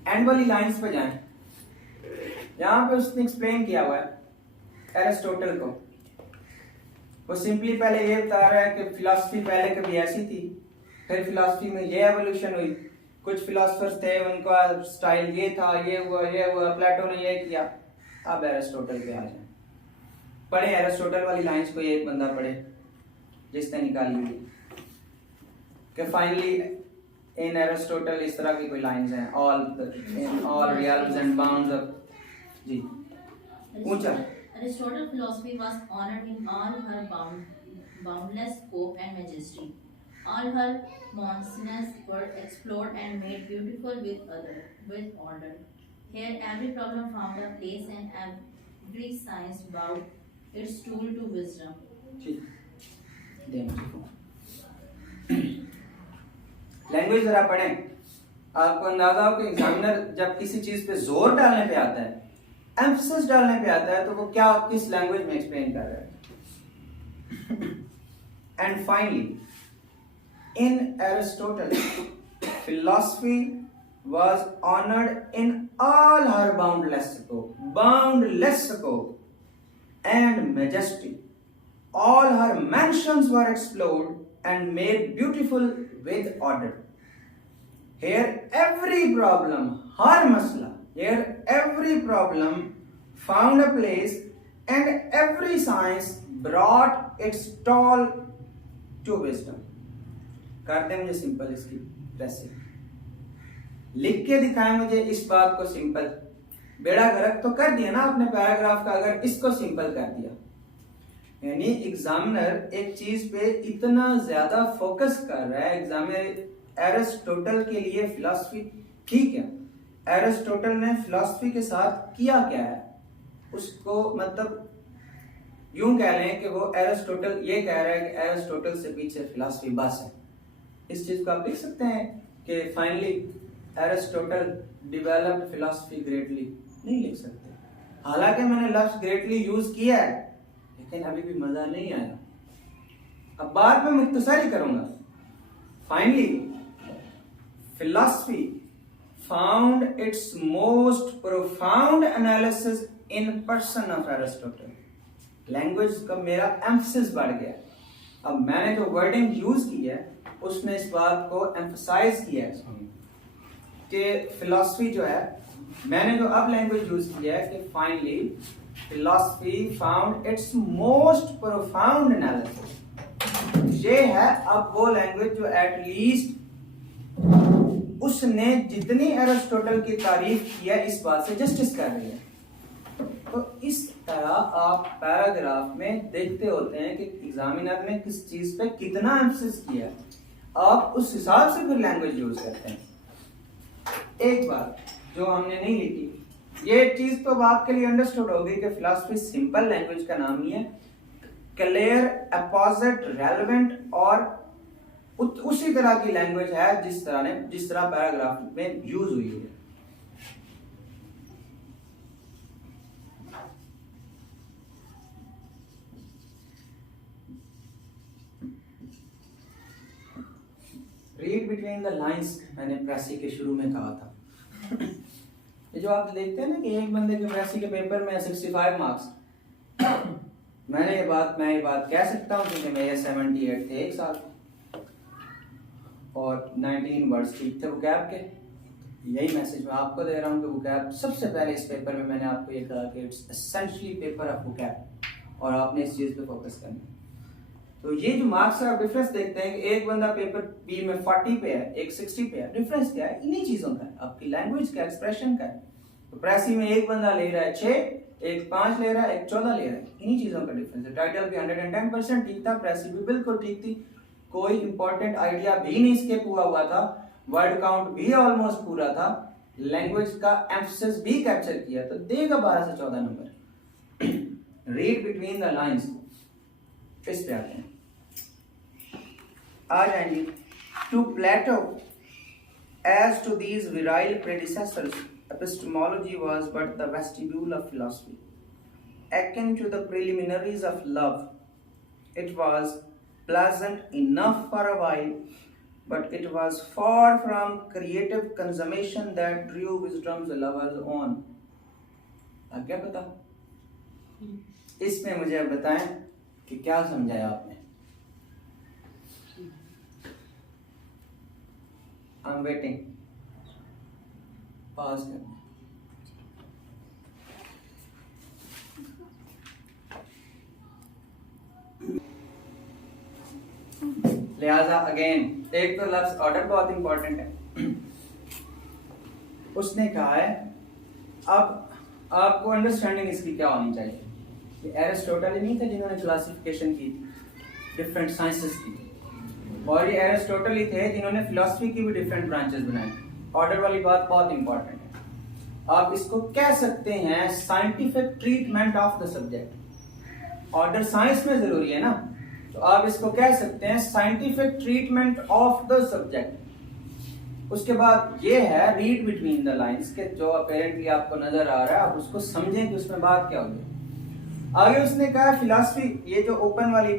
एंड वाली लाइंस पे जाएं। यहां पे उसने एक्सप्लेन किया हुआ है एरिस्टोटल को। वो सिंपली पहले ये बता रहा है कि फिलॉसफी पहले कभी ऐसी थी, फिर फिलॉसफी में ये एवोल्यूशन हुई, कुछ फिलोसफर्स थे उनका स्टाइल ये था, ये हुआ, प्लेटो ने ये किया। अब एरिस्टोटल पे आ जाए, पढ़े एरिस्टोटल वाली लाइंस को, एक बंदा पढ़े जिसने निकाली हुई कि फाइनली इन एरिस्टोटल इस तरह की कोई लाइंस हैं, all in all realms and bounds of जी ऊंचा Aristotle philosophy was honored in all her boundless scope and majesty. All her monuments were explored and made beautiful with order. Here, every problem found a place and every science bowed its tool to wisdom. Language जरा पढ़ें, आपको अंदाजा हो कि examiner जब किसी चीज पे जोर डालने पे आता है, एम्फसिस डालने पे आता है, तो वो क्या किस लैंग्वेज में एक्सप्लेन कर रहा है. And finally in Aristotle philosophy was honored in all her boundless scope and majesty. All her mansions were explored and made beautiful with order. Here every problem, her masla, here every problem found a place and every science brought its toll to wisdom. कर दे मुझे simple इसकी recipe, लिख के दिखाएं मुझे इस बात को सिंपल. बेड़ा गर्क तो कर दिया ना आपने पैराग्राफ का, अगर इसको सिंपल कर दिया. यानी एग्जामिनर एक चीज पे इतना ज्यादा फोकस कर रहा है. एग्जामिनर एरिस्टोटल के लिए फिलॉसफी ठीक है, एरिस्टोटल ने फिलॉसफी के साथ किया क्या है उसको, मतलब यूं कह लें कि वो एरिस्टोटल ये कह रहा है कि एरिस्टोटल से पीछे फिलॉसफी बस है. इस चीज को आप लिख सकते हैं कि finally Aristotle developed philosophy greatly. नहीं लिख सकते, हालांकि मैंने लफ्ज ग्रेटली यूज किया है, लेकिन अभी भी मजा नहीं आया. अब बाद में मुख्तसर करूंगा. Finally philosophy found it's most profound analysis in person of Aristotle. Language का मेरा एम्फसिस बढ़ गया. अब मैंने जो वर्डिंग यूज की है उसने इस बात को एम्फसाइज किया है कि फिलॉसफी जो है, मैंने जो अब लैंग्वेज यूज किया है कि finally philosophy found it's most profound analysis. ये है अब वो लैंग्वेज जो एटलीस्ट उसने जितनी एरिस्टोटल की तारीफ की है इस बात से जस्टिस कर रही है. तो इस तरह आप पैराग्राफ में देखते होते हैं कि एग्जामिनर ने किस चीज पे कितना एम्फसिस किया है, आप उस हिसाब से फिर लैंग्वेज यूज करते हैं. एक बात जो हमने नहीं लिखी, ये चीज तो आपके लिए अंडरस्टूड होगी कि फिलॉसफी सिंपल लैंग्वेज का नाम नहीं है. क्लियर, अपोजिट, रेलेवेंट और उसी तरह की लैंग्वेज है जिस तरह पैराग्राफ में यूज हुई है. रीड बिटवीन द लाइंस मैंने प्रेसी के शुरू में कहा था. ये जो आप देखते हैं ना कि एक बंदे के प्रेसी के पेपर में 65 मार्क्स, मैं ये बात कह सकता हूँ क्योंकि मेरे 78 थे एक साल और 19 वर्ड्स ठीक थे वोकैब के. यही मैसेज मैं आपको दे रहा हूँ कि वोकैब सबसे पहले इस पेपर में मैंने आपको ये कहा कि it's essentially paper of vocab और आपने इस चीज पे फोकस करना. तो ये जो मार्क्स आप डिफरेंस देखते हैं कि एक बंदा पेपर बी में 40 पे है, एक 60 पे है. डिफरेंस क्या है? इन्हीं चीजों का है, आपकी लैंग्वेज का, एक्सप्रेशन का है. तो प्रेसी में एक बंदा ले रहा है 6, एक 5 ले रहा है, एक 14 ले रहा है. इन्हीं चीजों का डिफरेंस है. टाइटल भी 110% ठीक था, प्रेसी भी बिल्कुल ठीक थी, कोई इंपॉर्टेंट आइडिया भी नहीं स्किप हुआ था, वर्ड काउंट भी ऑलमोस्ट पूरा था, लैंग्वेज का एम्फसिस भी कैप्चर किया, तो देगा 12 से 14 number. Read between the lines, इस पे आते हैं. आ जाएंगे. To Plato as to these virile predecessors, epistemology was but the vestibule of philosophy, akin to the preliminaries of love. It was pleasant enough for a while, but it was far from creative consummation that drew wisdom's lovers on. अब क्या पता? इसमें मुझे अब बताएं कि क्या समझाया आपने. I'm waiting. Pause करना. ले लिहाजा अगेन एक तो लफ्ज ऑर्डर बहुत इंपॉर्टेंट है। उसने कहा है, अब आपको अंडरस्टैंडिंग इसकी क्या होनी चाहिए कि एरिस्टोटल ही नहीं थे जिन्होंने क्लासिफिकेशन की डिफरेंट साइंसेस की, और ये एरिस्टोटल ही थे जिन्होंने फिलॉसफी की भी डिफरेंट ब्रांचेस बनाई। ऑर्डर वाली बात बहुत इंपॉर्टेंट है। आप इसको कह सकते हैं scientific treatment of the subject. Order science में जरूरी है ना, तो आप इसको कह सकते हैं scientific treatment of the subject. उसके बाद ये है रीड बिटवीन द लाइंस के जो अपेरेंटली आपको नजर आ रहा है, आप उसको समझें कि उसमें बात क्या होगी। आगे उसने कहा फिलॉसफी, ये जो ओपन वाली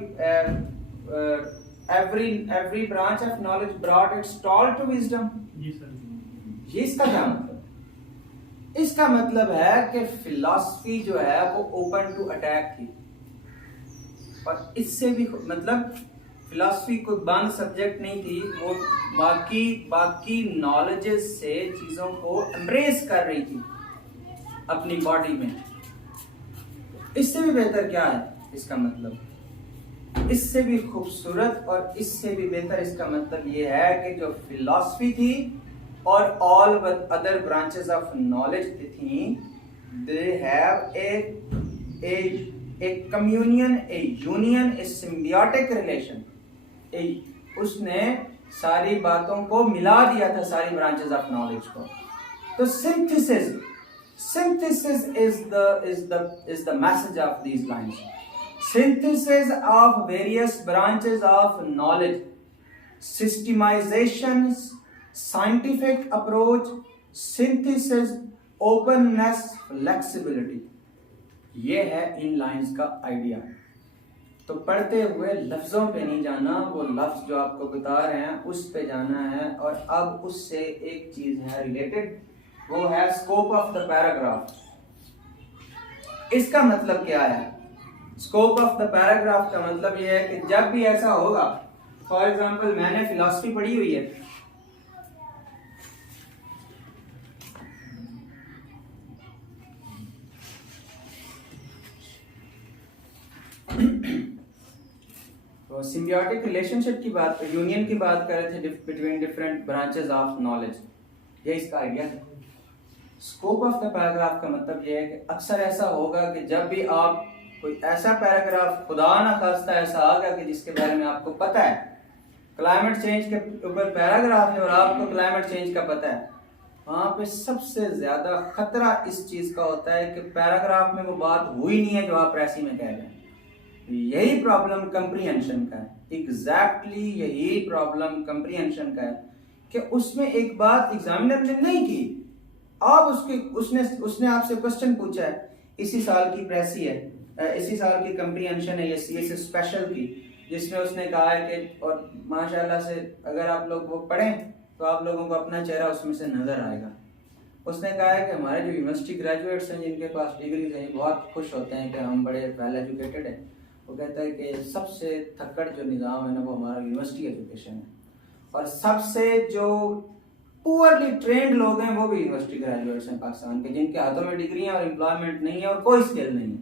every branch of knowledge brought its toll to wisdom, जी सर। ये इसका क्या मतलब? इसका मतलब है कि फिलॉसफी जो है वो ओपन टू अटैक थी, और इससे भी मतलब फिलॉसफी कोई बंद सब्जेक्ट नहीं थी, वो बाकी नॉलेजेस से चीजों को एम्ब्रेस कर रही थी अपनी बॉडी में। इससे भी बेहतर क्या है इसका मतलब? इससे भी खूबसूरत और इससे भी बेहतर इसका मतलब ये है कि जो फिलॉसफी थी और all other branches of knowledge थी, they have a communion, a union, a symbiotic relation. उसने सारी बातों को मिला दिया था, सारी ब्रांचेस ऑफ नॉलेज को। तो synthesis is the message of these lines. Synthesis of various branches of knowledge, systemizations, scientific approach, synthesis, openness, flexibility, ये है इन लाइंस का आइडिया। तो पढ़ते हुए लफ्जों पे नहीं जाना, वो लफ्ज जो आपको बता रहे हैं उस पे जाना है। और अब उससे एक चीज है रिलेटेड, वो है स्कोप ऑफ द पैराग्राफ। इसका मतलब क्या है? स्कोप ऑफ द पैराग्राफ का मतलब यह है कि जब भी ऐसा होगा, फॉर एग्जाम्पल मैंने फिलॉसफी पढ़ी हुई है, तो सिम्बियोटिक रिलेशनशिप की बात, यूनियन की बात कर रहे थे between different branches of knowledge, ये इसका आइडिया है। स्कोप ऑफ द पैराग्राफ का मतलब यह है कि अक्सर ऐसा होगा कि जब भी आप कोई ऐसा पैराग्राफ, खुदा ना खास्ता ऐसा आ गया कि जिसके बारे में आपको पता है, क्लाइमेट चेंज के ऊपर पैराग्राफ है और आपको क्लाइमेट चेंज का पता है, वहां पे सबसे ज्यादा खतरा इस चीज का होता है कि पैराग्राफ में वो बात हुई नहीं है जो आप प्रेसी में कह रहे हैं। यही प्रॉब्लम कंप्रीहेंशन का है, एग्जैक्टली यही प्रॉब्लम कंप्रीहेंशन का है कि उसमें एक बात एग्जामिनर ने नहीं की, आप उसने आपसे क्वेश्चन पूछा है, इसी साल की प्रेसी है, इसी साल की कंप्रीहेंशन है, ये स्पेशल की, जिसमें उसने कहा है कि, और माशाल्लाह से अगर आप लोग वो पढ़ें तो आप लोगों को अपना चेहरा उसमें से नजर आएगा। उसने कहा है कि हमारे जो यूनिवर्सिटी ग्रेजुएट्स हैं जिनके पास डिग्रीज हैं, बहुत खुश होते हैं कि हम बड़े वेल एजुकेटेड हैं। वो कहता है कि सबसे थक्कड़ जो निज़ाम है ना वो हमारा यूनिवर्सिटी एजुकेशन है, और सबसे जो पुअरली ट्रेंड लोग हैं वो भी यूनिवर्सिटी ग्रेजुएट्स हैं पाकिस्तान के, जिनके हाथों में डिग्री है और एम्प्लॉयमेंट नहीं है और कोई स्किल नहीं है।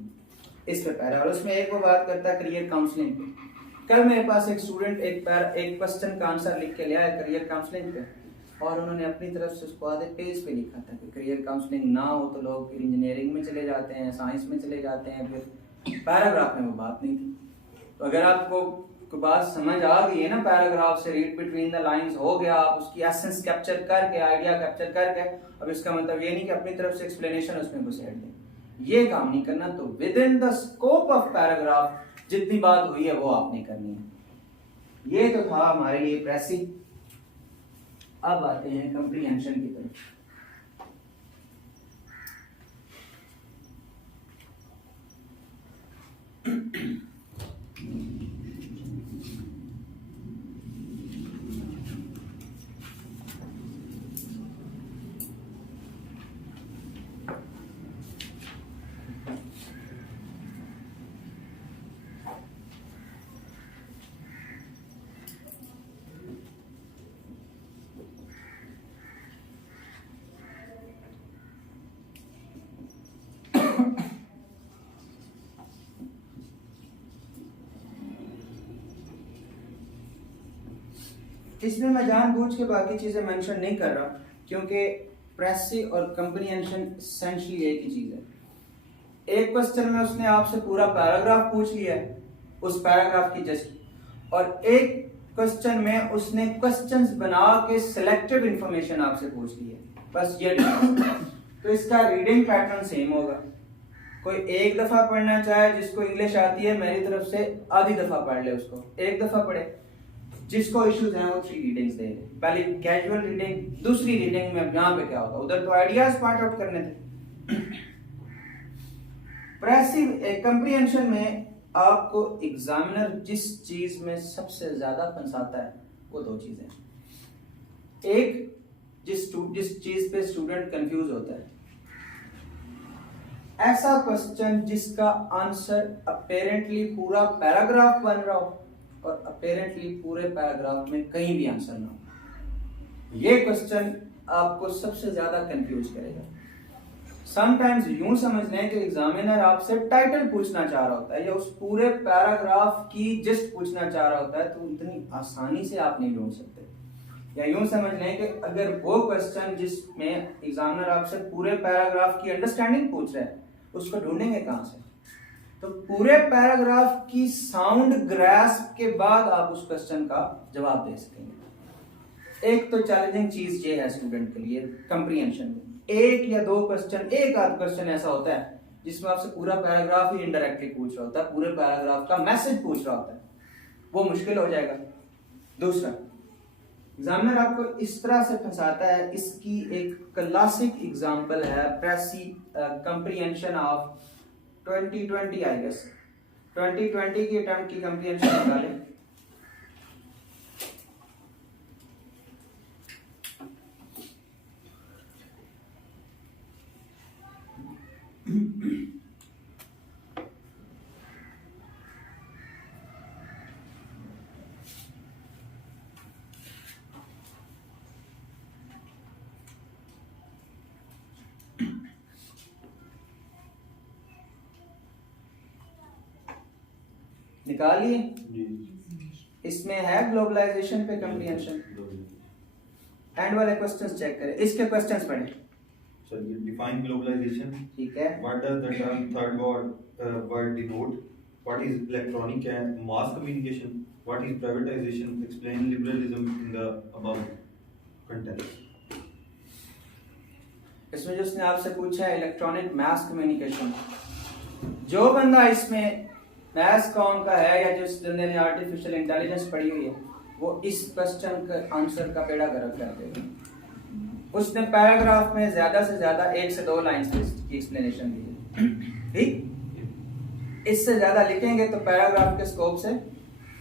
इस पे पैरा, और उसमें एक वो बात करता है करियर काउंसलिंग पे। कल मेरे पास एक स्टूडेंट एक क्वेश्चन का आंसर लिख के लिया है करियर काउंसलिंग पे, और उन्होंने अपनी तरफ से उसको आधे पेज पे लिखा था कि करियर काउंसलिंग ना हो तो लोग फिर इंजीनियरिंग में चले जाते हैं, साइंस में चले जाते हैं। फिर पैराग्राफ में वो बात नहीं थी। तो अगर आपको कोई बात समझ आ गई है ना पैराग्राफ से, रीड बिटवीन द लाइंस हो गया, आप उसकी एसेंस कैप्चर करके, आइडिया कैप्चर करके, अब इसका मतलब ये नहीं कि अपनी तरफ से एक्सप्लेनेशन उसमें घुसेड़ दें, ये काम नहीं करना। तो with in the scope of paragraph जितनी बात हुई है वो आपने करनी है। ये तो था हमारे लिए प्रेसी। अब आते हैं कंप्रीहेंशन की तरफ। इसमें मैं जानबूझ के बाकी चीज़ें मेंशन नहीं कर रहा क्योंकि प्रेसी और कंप्रीहेंशन एसेंशियली एक ही चीज़ है। एक क्वेश्चन में उसने आपसे पूरा पैराग्राफ पूछ लिया है, उस पैराग्राफ की जस्ट, और एक क्वेश्चन में उसने क्वेश्चंस बना के सिलेक्टेड इंफॉर्मेशन आपसे पूछ ली है, बस ये तो इसका रीडिंग पैटर्न सेम होगा। कोई एक दफा पढ़ना चाहे, जिसको इंग्लिश आती है मेरी तरफ से आधी दफा पढ़ ले, उसको एक दफा पढ़े। जिसको इश्यूज हैं वो 3 रीडिंग्स दे ले, पहली कैजुअल रीडिंग, दूसरी रीडिंग में यहाँ पे क्या होगा, उधर तो आइडियाज पॉइंट आउट करने थे। पैसिव कंप्रीहेंशन में आपको एग्जामिनर जिस चीज में सबसे ज्यादा फंसाता है वो 2 चीजें। एक, जिस चीज पे स्टूडेंट कंफ्यूज होता है, ऐसा क्वेश्चन जिसका आंसर अपेरेंटली पूरा पैराग्राफ बन रहा हो और अपेरेंटली पूरे पैराग्राफ में कहीं भी आंसर ना हो, ये क्वेश्चन आपको सबसे ज्यादा कंफ्यूज करेगा। समटाइम्स यूं समझ लें कि एग्जामिनर आपसे टाइटल पूछना चाह रहा होता है या उस पूरे पैराग्राफ की जस्ट पूछना चाह रहा होता है, तो इतनी आसानी से आप नहीं ढूंढ सकते। या यूं समझ लें कि अगर वो क्वेश्चन जिसमें एग्जामिनर आपसे पूरे पैराग्राफ की अंडरस्टैंडिंग पूछ रहा है, उसको ढूंढेंगे कहां से? तो पूरे पैराग्राफ की साउंड ग्रास्प के बाद आप उस क्वेश्चन का जवाब दे सकेंगे। एक तो चैलेंजिंग चीज ये है स्टूडेंट के लिए कंप्रीहेंशन में, 1 या 2 क्वेश्चन, एक आध क्वेश्चन ऐसा होता है जिसमें आपसे पूरा पैराग्राफ ही इनडायरेक्टली पूछ रहा होता है, पूरे पैराग्राफ का मैसेज पूछ रहा होता है, वो मुश्किल हो जाएगा। दूसरा, एग्जामिनर आपको इस तरह से फंसाता है, इसकी एक क्लासिक एग्जांपल है प्रेसी कंप्रीहेंशन ऑफ 2020 आई गेस 2020 की अटेम्प्ट की कंप्रीहेंशन निकालें। निकालिए। इसमें है ग्लोबलाइजेशन पे कंप्रीहेंशन। एंड वाले क्वेश्चंस चेक करें, इसके क्वेश्चंस पढ़ें। चलिए, डिफाइन ग्लोबलाइजेशन। ठीक है। What does the term third word denote? What is electronic and mass communication? What is privatisation? Explain liberalism in the above content. इसमें जो उसने आपसे पूछा है इलेक्ट्रॉनिक मास कम्युनिकेशन, जो बंदा इसमें मैथ्स कौन का है या जिस बंदे ने आर्टिफिशियल इंटेलिजेंस पढ़ी हुई है, वो इस क्वेश्चन का आंसर का बेड़ा गर्क कर देगा। उसने पैराग्राफ में ज्यादा से ज्यादा 1 से 2 लाइंस की एक्सप्लेनेशन दी है, ठीक? इससे ज्यादा लिखेंगे तो पैराग्राफ के स्कोप से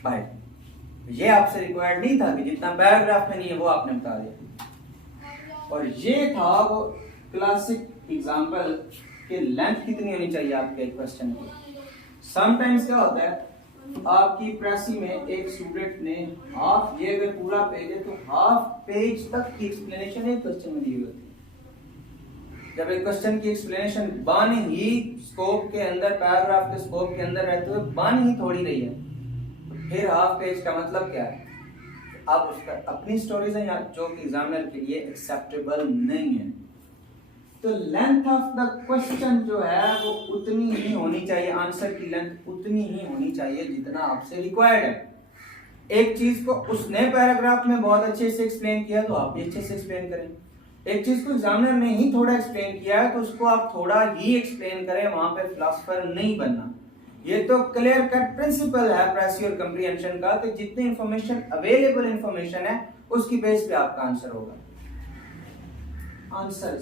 बाहर। ये आपसे रिक्वायर्ड नहीं था कि जितना पैराग्राफ में नहीं है वो आपने बता दिया। और ये था वो क्लासिक एग्जांपल कि लेंथ कितनी होनी चाहिए आपके क्वेश्चन की। समटाइम्स क्या होता है, आपकी प्रेसी में एक स्टूडेंट ने हाफ, ये अगर पूरा पेज है तो हाफ पेज तक की एक्सप्लेनेशन एक क्वेश्चन में दी हुई होती है। जब एक क्वेश्चन की एक्सप्लेनेशन बन ही स्कोप के अंदर, पैराग्राफ के स्कोप के अंदर रहते हुए बन ही थोड़ी रही है, तो फिर हाफ पेज का मतलब क्या है? आप उसका अपनी स्टोरीज है या जो कि एग्जामिनर के लिए एक्सेप्टेबल नहीं है। तो लेंथ ऑफ द क्वेश्चन जो है वो उतनी ही होनी चाहिए, आंसर की लेंथ उतनी ही होनी चाहिए जितना आपसे रिक्वायर्ड है। एक चीज को उसने पैराग्राफ में बहुत अच्छे से एक्सप्लेन किया तो आप भी अच्छे से एक्सप्लेन करें। एक चीज को एग्जामिनर ने ही थोड़ा एक्सप्लेन किया है तो उसको आप थोड़ा ही एक्सप्लेन करें, वहां पे फिलोसोफर नहीं बनना। ये तो क्लियर कट प्रिंसिपल है प्रेसी और कंप्रीहेंशन का कि जितनी इंफॉर्मेशन अवेलेबल इंफॉर्मेशन है उसकी बेस पे आपका आंसर होगा। आंसर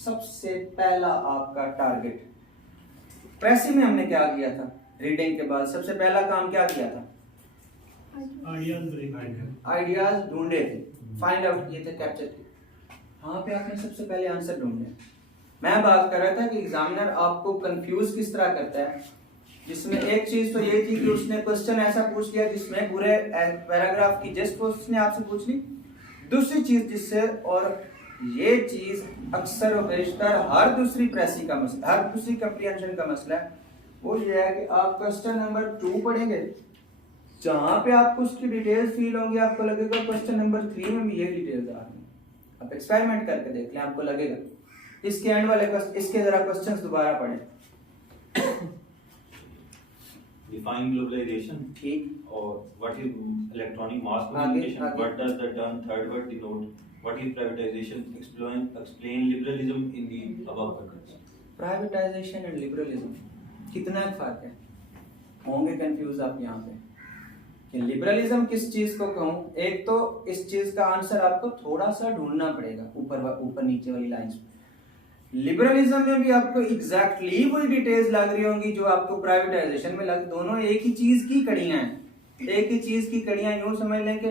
सबसे पहला आपका टारगेट, प्रेसी में हमने क्या किया था? रीडिंग के बाद सबसे पहला काम क्या किया था? आइडियाज ढूंढे थे, फाइंड आउट किए थे, कैप्चर किए। वहां पे आपने सबसे पहले आंसर ढूंढे। मैं बात कर रहा था कि एग्जामिनर आपको कंफ्यूज किस तरह करता है, जिसमें एक चीज तो ये थी कि उसने क्वेश्चन ऐसा पूछ लिया जिसमें पूरे पैराग्राफ की जस्ट उसने आपसे पूछ ली। दूसरी चीज जिससे, और ये चीज अक्सर और बेशतर हर दूसरी प्रेसी का मसला, हर दूसरी कंप्रीहेंशन का मसला है, वो ये है कि आप क्वेश्चन नंबर 2 पढ़ेंगे, जहां पे आपको उसकी डिटेल्स फील होंगी, आपको लगेगा क्वेश्चन नंबर 3 में भी ये डिटेल्स आ रही हैं, आप एक्सपेरिमेंट करके देख लें, आपको लगेगा। इसके एंड वाले इसके जरा क्वेश्चंस दोबारा पढ़ें। Define globalization. ठीक, Or what is electronic mass आगे, communication? आगे। What does the term third word denote? What is privatization? Explain liberalism in the above buckets. Privatisation and liberalism कितना फर्क है? होंगे कंफ्यूज आप यहाँ पे कि लिबरलिज्म किस चीज को कहूँ। एक तो इस चीज का आंसर आपको थोड़ा सा ढूंढना पड़ेगा ऊपर नीचे वाली लाइंस में। लिबरलिज्म में भी आपको एग्जैक्टली वही डिटेल्स लग रही होंगी जो आपको प्राइवेटाइजेशन में लग, दोनों एक ही चीज की कड़ियां हैं, एक ही चीज की कड़ियां। यूं समझ लें कि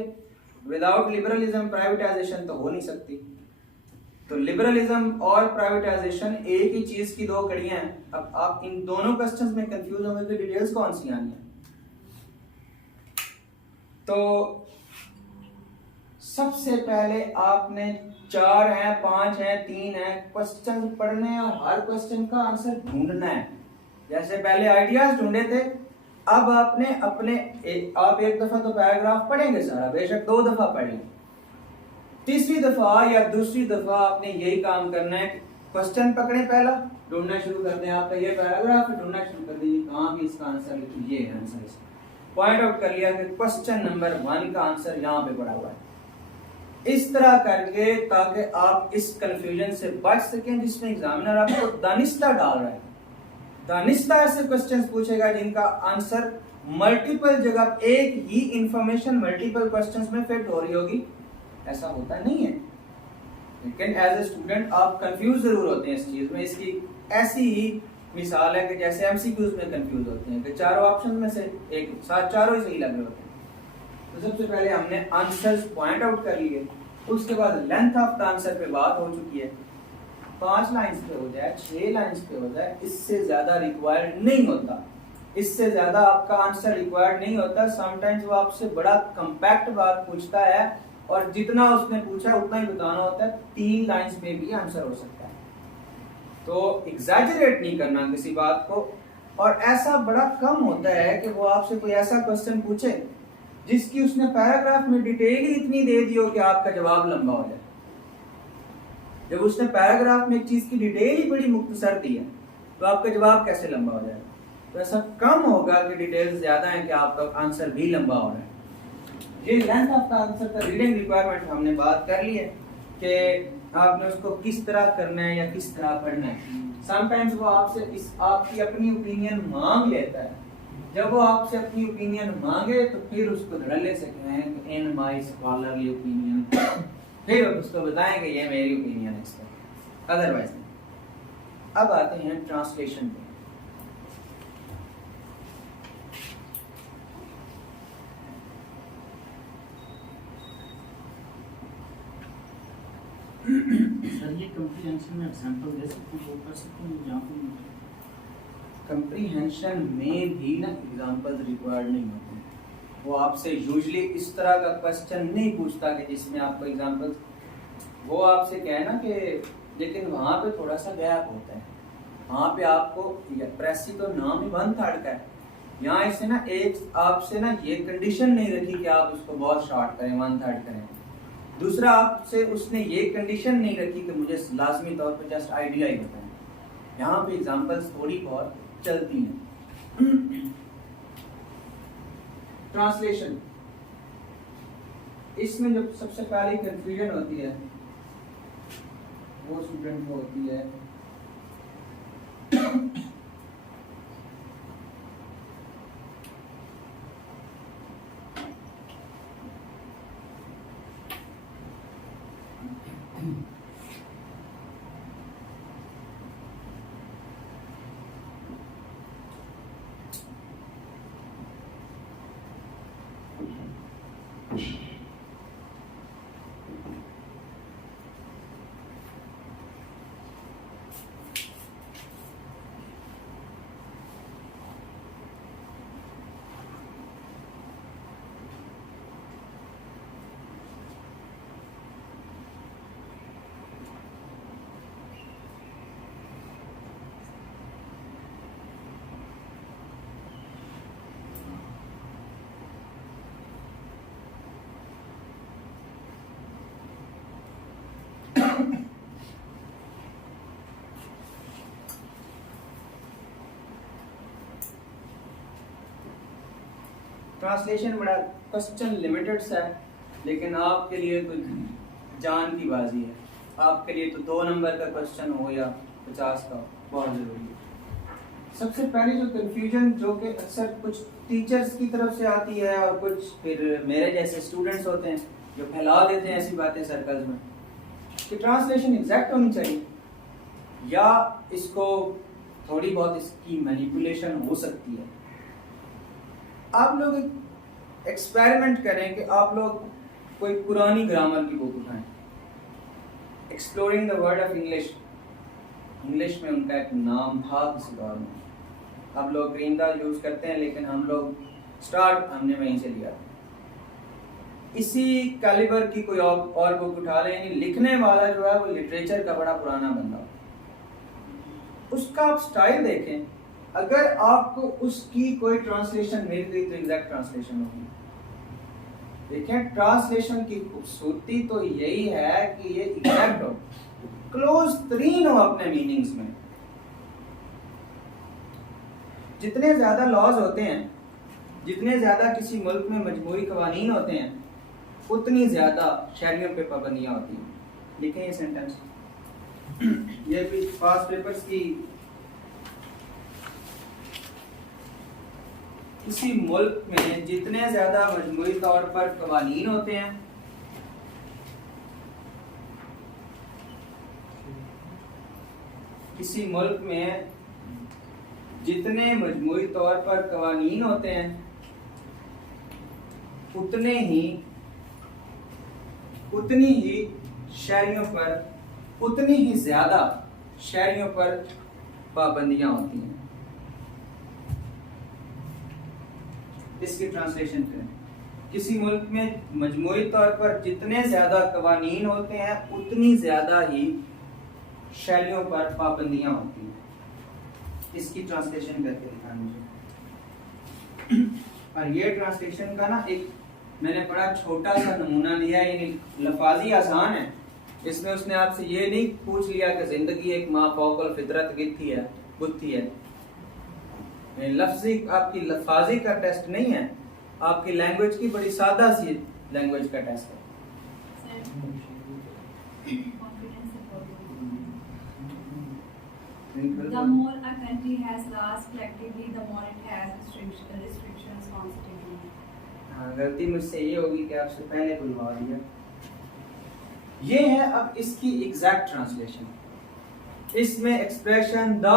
विदाउट लिबरलिज्म प्राइवेटाइजेशन तो हो नहीं सकती। तो लिबरलिज्म और प्राइवेटाइजेशन एक ही चीज की दो कड़ियां हैं। अब आप इन दोनों क्वेश्चंस में कंफ्यूज होंगे कि डिटेल्स कौन सी आनी है। तो सबसे पहले आपने 4 है, 5 है, 3 है क्वेश्चन पढ़ने हैं और हर क्वेश्चन का आंसर ढूंढना है। जैसे पहले आइडियाज ढूंढे थे, अब आपने आप एक दफा तो पैराग्राफ पढ़ेंगे सारा, बेशक 2 दफा पढ़ लें, तीसरी दफा या दूसरी दफा आपने यही काम करना है। क्वेश्चन पकड़े, पहला ढूंढना शुरू कर दें। आपका ये पैराग्राफ है, ढूंढना शुरू कर दीजिए कहाँ भी इसका आंसर लिखिए, ये है आंसर इसका। पॉइंट आउट कर लिया कि क्वेश्चन नंबर 1 का आंसर यहाँ पे पड़ा हुआ है। इस तरह करके ताकि आप इस कंफ्यूजन से बच सकें जिसमें एग्जामिनर आपको दानिस्ता डाल रहा है। दानिस्ता ऐसे क्वेश्चंस पूछेगा जिनका आंसर मल्टीपल जगह, एक ही इंफॉर्मेशन मल्टीपल क्वेश्चंस में फिट हो रही होगी, ऐसा होता नहीं है। लेकिन एज ए स्टूडेंट आप कंफ्यूज जरूर होते हैं इस चीज में। इसकी ऐसी ही मिसाल है कि जैसे एमसीक्यूज में कंफ्यूज होते हैं कि चारों ऑप्शन में से एक साथ चारों ही सही लग रहे होते हैं। तो सबसे पहले हमने आंसर्स पॉइंट आउट कर लिए, उसके बाद लेंथ ऑफ द आंसर पे बात हो चुकी है। 5 लाइंस पे हो जाए, 6 लाइंस पे हो जाए, इससे ज्यादा रिक्वायर्ड नहीं होता। इससे ज्यादा आपका आंसर रिक्वायर्ड नहीं होता। समटाइम्स वो आपसे बड़ा कंपैक्ट बात पूछता है और जितना उसने पूछा उतना ही बताना होता है। 3 लाइंस पे भी आंसर हो सकता है। तो एग्जैजरेट नहीं करना किसी बात को। और ऐसा बड़ा कम होता है कि वो आपसे कोई ऐसा क्वेश्चन पूछे जिसकी उसने पैराग्राफ में डिटेल ही इतनी दे दी हो कि आपका जवाब लंबा हो जाए। जब उसने पैराग्राफ में एक चीज की डिटेल ही बड़ी मुख्तसर दी है तो आपका जवाब कैसे लंबा हो जाएगा? तो ऐसा कम होगा कि डिटेल्स ज्यादा है कि आपका आंसर भी लंबा हो रहा है। ये लेंथ ऑफ द आंसर का रीडिंग रिक्वायरमेंट हमने बात कर ली है कि आपने उसको किस तरह करना है या किस तरह पढ़ना है। समटाइम्स वो आपसे आपकी अपनी ओपिनियन मांग लेता है। जब वो आपसे अपनी ओपिनियन मांगे तो फिर उसको धड़ल्ले से कहें इन माय स्कॉलरली ओपिनियन, फिर उसको बताएं कि ये मेरी ओपिनियन है इस पर, अदरवाइज नहीं। अब आते हैं ट्रांसलेशन पे। सर ये कम्प्रीहेंशन में एग्जांपल दे सकते हैं, वो कर सकते हैं जहाँ पे कंप्रीहेंशन में भी ना एग्जांपल्स रिक्वायर्ड नहीं होते। वो आपसे यूजुअली इस तरह का क्वेश्चन नहीं पूछता कि जिसमें आपको एग्जांपल्स, वो आपसे कहे ना कि, लेकिन वहाँ पे थोड़ा सा गैप होता है। वहाँ पे आपको प्रेसी तो नाम ही 1/3 का है, यहाँ इससे ना एक आपसे ना ये कंडीशन नहीं रखी कि आप उसको बहुत शॉर्ट करें, 1/3 करें। दूसरा आपसे उसने ये कंडीशन नहीं रखी कि मुझे लाजमी तौर पर जस्ट आइडिया ही बताएं। यहाँ पे एग्जांपल्स थोड़ी बहुत चलती हैं। ट्रांसलेशन, इसमें जब सबसे पहली कंफ्यूजन होती है वो स्टूडेंट को होती है ट्रांसलेशन बड़ा क्वेश्चन लिमिटेड सा है, लेकिन आपके लिए तो जान की बाजी है। आपके लिए तो 2 नंबर का क्वेश्चन हो या 50 का, बहुत ज़रूरी है। सबसे पहले जो कंफ्यूजन जो कि अक्सर कुछ टीचर्स की तरफ से आती है और कुछ फिर मेरे जैसे स्टूडेंट्स होते हैं जो फैला देते हैं ऐसी बातें सर्कल्स में कि ट्रांसलेशन एग्जैक्ट होनी चाहिए या इसको थोड़ी बहुत इसकी मैनिपुलेशन हो सकती है। आप लोग एक एक्सपेरिमेंट करें कि आप लोग कोई पुरानी ग्रामर की बुक उठाएं, exploring the word of English. English में उनका एक नाम था किसी दौर में, अब लोग ग्रीनदा यूज करते हैं, लेकिन हम लोग स्टार्ट हमने वहीं से लिया। इसी कैलिबर की कोई और बुक उठा लें, यानी लिखने वाला जो है वो लिटरेचर का बड़ा पुराना बंदा, उसका आप स्टाइल देखें, अगर आपको उसकी कोई ट्रांसलेशन मिल गई तो एग्जैक्ट ट्रांसलेशन होगी। देखें, ट्रांसलेशन की खूबसूरती तो यही है कि ये एग्जैक्ट हो, क्लोज तरीन हो अपने मीनिंग्स में। जितने ज्यादा लॉज होते हैं, जितने ज्यादा किसी मुल्क में मजमूई कवानीन होते हैं, उतनी ज्यादा शहरियों पे पाबंदियां होती हैं। लिखें ये सेंटेंस, ये भी पास पेपर्स की। किसी मुल्क में जितने ज्यादा मजमूई तौर पर कवानीन होते हैं, किसी मुल्क में जितने मजमूई तौर पर कवानीन होते हैं, उतनी ही शहरियों पर, उतनी ही ज्यादा शहरियों पर पाबंदियां होती हैं। इसकी ट्रांसलेशन करें, किसी मुल्क में मजमूई तौर पर जितने ज्यादा कवानीन होते हैं, उतनी ज्यादा ही शहरियों पर पाबंदियां होती हैं। इसकी ट्रांसलेशन करके दिखाना मुझे। और ये ट्रांसलेशन का ना एक मैंने बड़ा छोटा सा नमूना लिया है, यानी लफाजी आसान है। इसमें उसने आपसे ये नहीं पूछ लिया कि जिंदगी एक माफौकल फितरत गिथी है, बुद्धि है। लफ्जी आपकी लफाजी का टेस्ट नहीं है, आपकी लैंग्वेज की बड़ी सादा सी लैंग्वेज का टेस्ट है। The more a country has laws collectively, the more it has restrictions constitutionally. हाँ, गलती मुझसे ये होगी कि आपसे पहले बुलवा दिया। ये है अब इसकी एग्जैक्ट ट्रांसलेशन। इसमें एक्सप्रेशन द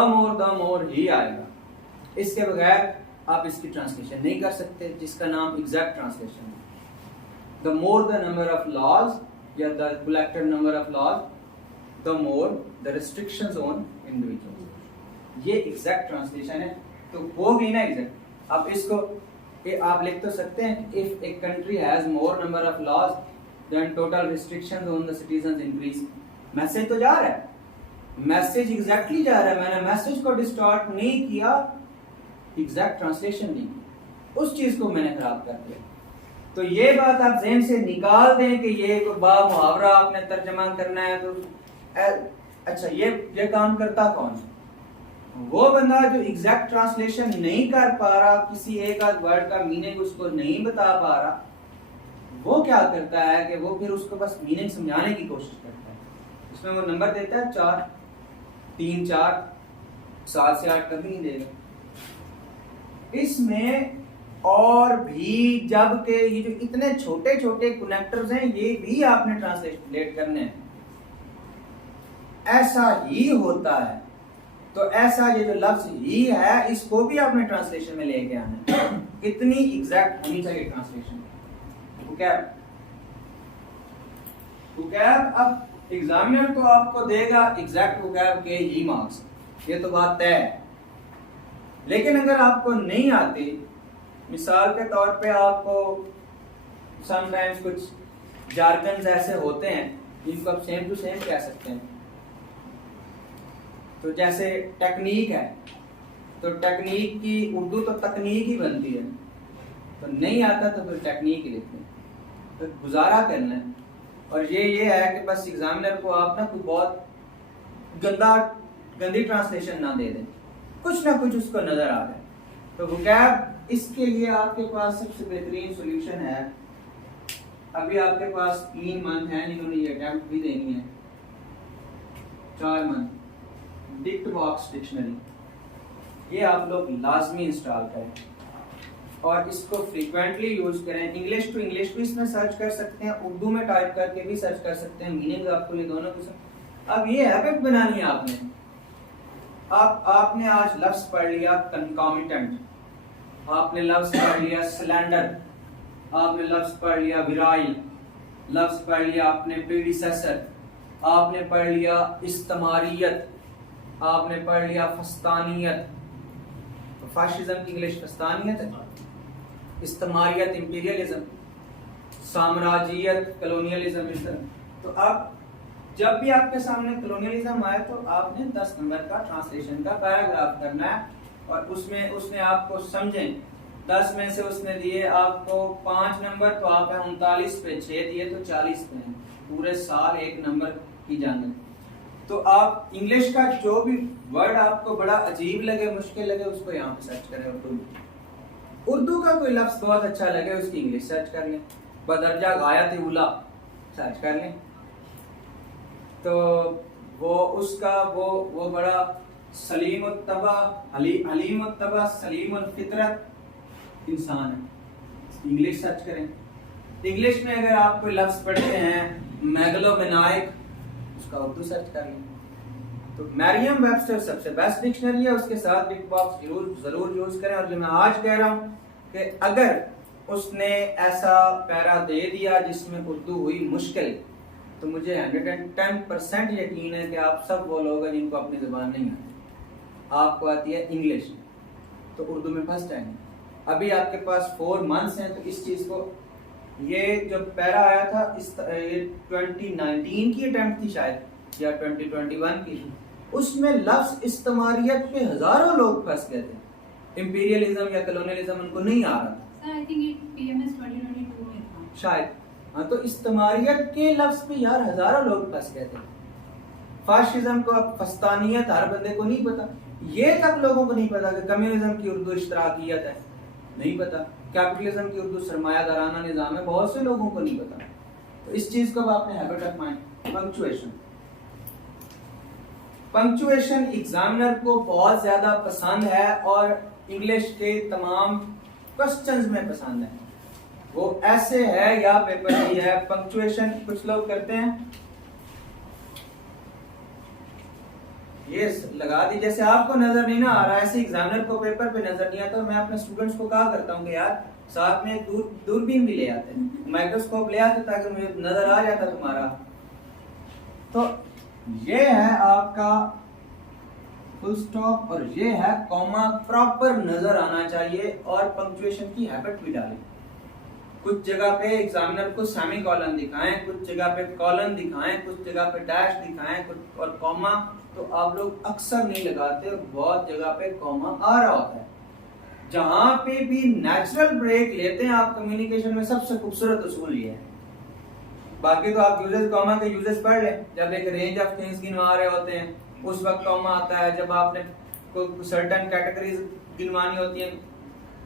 मोर ही आएगा, इसके बगैर आप इसकी ट्रांसलेशन नहीं कर सकते, जिसका नाम एग्जैक्ट ट्रांसलेशन है। The more the number of laws या the collected number of laws, the more the restrictions on individuals. ये एग्जैक्ट ट्रांसलेशन है, तो हो गई ना एग्जैक्ट। अब इसको आप लिख तो सकते हैं, if a country has more number of laws then total restrictions on the citizens increase. Message तो जा रहा है, मैसेज एग्जैक्टली जा रहा है, मैंने मैसेज को डिस्टॉर्ट नहीं किया, एग्जैक्ट ट्रांसलेशन नहीं की, उस चीज को मैंने खराब कर दिया। तो ये बात आप ज़हन से निकाल दें कि ये बा मुहावरा आपने तर्जमा करना है, तो अच्छा ये काम करता कौन है? वो बंदा जो एग्जैक्ट ट्रांसलेशन नहीं कर पा रहा, किसी एक आध वर्ड का मीनिंग उसको नहीं बता पा रहा, वो क्या करता है कि वो फिर उसको बस मीनिंग समझाने की कोशिश करता है। इसमें वो नंबर देता है 4, 3, 4, 7 से 8 कभी नहीं देगा। इसमें और भी जबकि ये जो इतने छोटे छोटे कनेक्टर्स हैं, ये भी आपने ट्रांसलेट करने हैं, ऐसा ही होता है। तो ऐसा ये जो लफ्ज ही है, इसको भी आपने ट्रांसलेशन में लेके आना है। इतनी एग्जैक्ट होनी चाहिए ट्रांसलेशन। वोकैब अब एग्जामिनर तो आपको देगा एग्जैक्ट वोकैब के ही मार्क्स, ये तो बात तय है। लेकिन अगर आपको नहीं आती, मिसाल के तौर पे आपको समटाइम्स कुछ जार्गन्स ऐसे होते हैं जिनको आप सेम टू सेम कह सकते हैं, तो जैसे टेक्निक है, तो टेक्निक की उर्दू तो तकनीक ही बनती है, तो नहीं आता तो फिर टेक्निक ही लिखते हैं, तो गुजारा करना है। और ये है कि बस एग्जामिनर को आप ना कोई बहुत गंदी ट्रांसलेशन ना दे दें, कुछ ना कुछ उसको नजर आ जाए। तो वोकैब इसके लिए आपके पास सबसे बेहतरीन सॉल्यूशन है, अभी आपके पास 3 मंथ हैं जिन्होंने ये अटेम्प्ट भी देनी है, 4 मंथ, डिक्ट बॉक्स डिक्शनरी, ये आप लोग लाजमी इंस्टॉल करें और इसको फ्रीक्वेंटली यूज करें। इंग्लिश टू इंग्लिश भी इसमें सर्च कर सकते हैं, उर्दू में टाइप करके भी सर्च कर सकते हैं, मीनिंग आपको ये दोनों की। अब ये हैबिट बनानी है आपने। आपने आज लफ्ज पढ़ लिया कंकॉमिटेंट, आपने लफ्ज पढ़ लिया सिलेंडर, आपने लफ्ज पढ़ लिया विराइल, लफ्ज पढ़ लिया आपने प्रीडिसेसर, आपने पढ़ लिया इस्तेमारियत, आपने पढ़ लिया फस्तानियत, फाशिज्म की इंग्लिश फस्तानियत है, इस्तेमारियत इंपीरियलिज्म, साम्राज्यियत कलोनियलिज्म। इस तरह तो आप जब भी आपके सामने कलोनियलिज्म आए तो आपने 10 नंबर का ट्रांसलेशन का पैराग्राफ करना है और उसमें उसने आपको समझें 10 में से उसने दिए आपको 5 नंबर, तो आप 39 पे 6 दिए तो 40 पे हैं, पूरे साल 1 नंबर की जाने। तो आप इंग्लिश का जो भी वर्ड आपको बड़ा अजीब लगे, मुश्किल लगे, उसको यहाँ पे सर्च करें उर्दू में। उर्दू का कोई लफ्ज बहुत अच्छा लगे उसकी इंग्लिश सर्च कर लें, बदरजा गायत उला सर्च कर लें, तो वो उसका वो बड़ा सलीम उत्तबा हलीम उत्तबा सलीम उल फितरत इंसान है, इंग्लिश सर्च करें। इंग्लिश में अगर आप कोई लफ्ज पढ़ते हैं मैगलोमेनाइक, उसका उर्दू सर्च कर लें। तो मैरियम वेबस्टर सबसे बेस्ट डिक्शनरी है, उसके साथ बिग बॉक्स जरूर यूज करें। और जो मैं आज कह रहा हूँ कि अगर उसने ऐसा पैरा दे दिया जिसमें उर्दू हुई मुश्किल, तो मुझे 110% यकीन है कि आप सब वो लोग हैं जिनको अपनी ज़बान नहीं आती, आपको आती है इंग्लिश, तो उर्दू में फर्स्ट टाइम। अभी आपके पास 4 मंथ्स हैं, तो इस चीज़ को, ये जो पैरा आया था ये 2019 की अटेम्प्ट थी शायद या 2021 की, उसमें लफ्ज इस्तेमारियत पे हजारों लोग फंस गए थे, इंपीरियलिज्म या कॉलोनियलिज्म उनको नहीं आ रहा था। Sir, I think it PMS 2022 में था शायद, हाँ, तो इस्तेमारियत के लफ्ज पे यार हजारों लोग फंस गए थे। फाशिज्म को, अब फस्तानियत हर बंदे को नहीं पता, ये तक लोगों को नहीं पता कि कम्युनिज्म की उर्दू इश्तराकियत है, नहीं पता, कैपिटलिज्म की उर्दू सरमायादाराना निज़ाम है, बहुत से लोगों को नहीं पता। तो इस चीज को आपने habit of mind. Punctuation examiner को बहुत ज्यादा पसंद है और इंग्लिश के तमाम क्वेश्चंस में पसंद है, वो ऐसे है या पेपर ही है। पंक्चुएशन कुछ लोग करते हैं, ये लगा दी, जैसे आपको नजर नहीं ना आ रहा, ऐसे एग्जामिनर को पेपर पे नजर नहीं आता। मैं अपने स्टूडेंट्स को कहा करता हूँ कि यार साथ में एक दूरबीन भी ले आते हैं, माइक्रोस्कोप ले आते ताकि मुझे नजर आ जाता तुम्हारा। तो ये है आपका फुल स्टॉप और ये है कॉमा, प्रॉपर नजर आना चाहिए और पंक्चुएशन की हैबिट भी डालें। कुछ जगह पे एग्जामिनर को सेमी कॉलन दिखाएं, कुछ जगह पे कॉलन दिखाएं, कुछ जगह पे डैश दिखाएं, कुछ और कॉमा तो आप लोग अक्सर नहीं लगाते, बहुत जगह पे कॉमा आ रहा होता है। जहां पे भी नेचुरल ब्रेक लेते हैं आप कम्युनिकेशन में, सबसे खूबसूरत उसूल ये है। बाकी तो आप यूजेस कॉमा के यूजेस पढ़ लें, जब एक रेंज ऑफ थिंग्स गिनवा रहे होते हैं उस वक्त कॉमा आता है, जब आपने कोई सर्टेन कैटेगरीज गिनवानी होती है,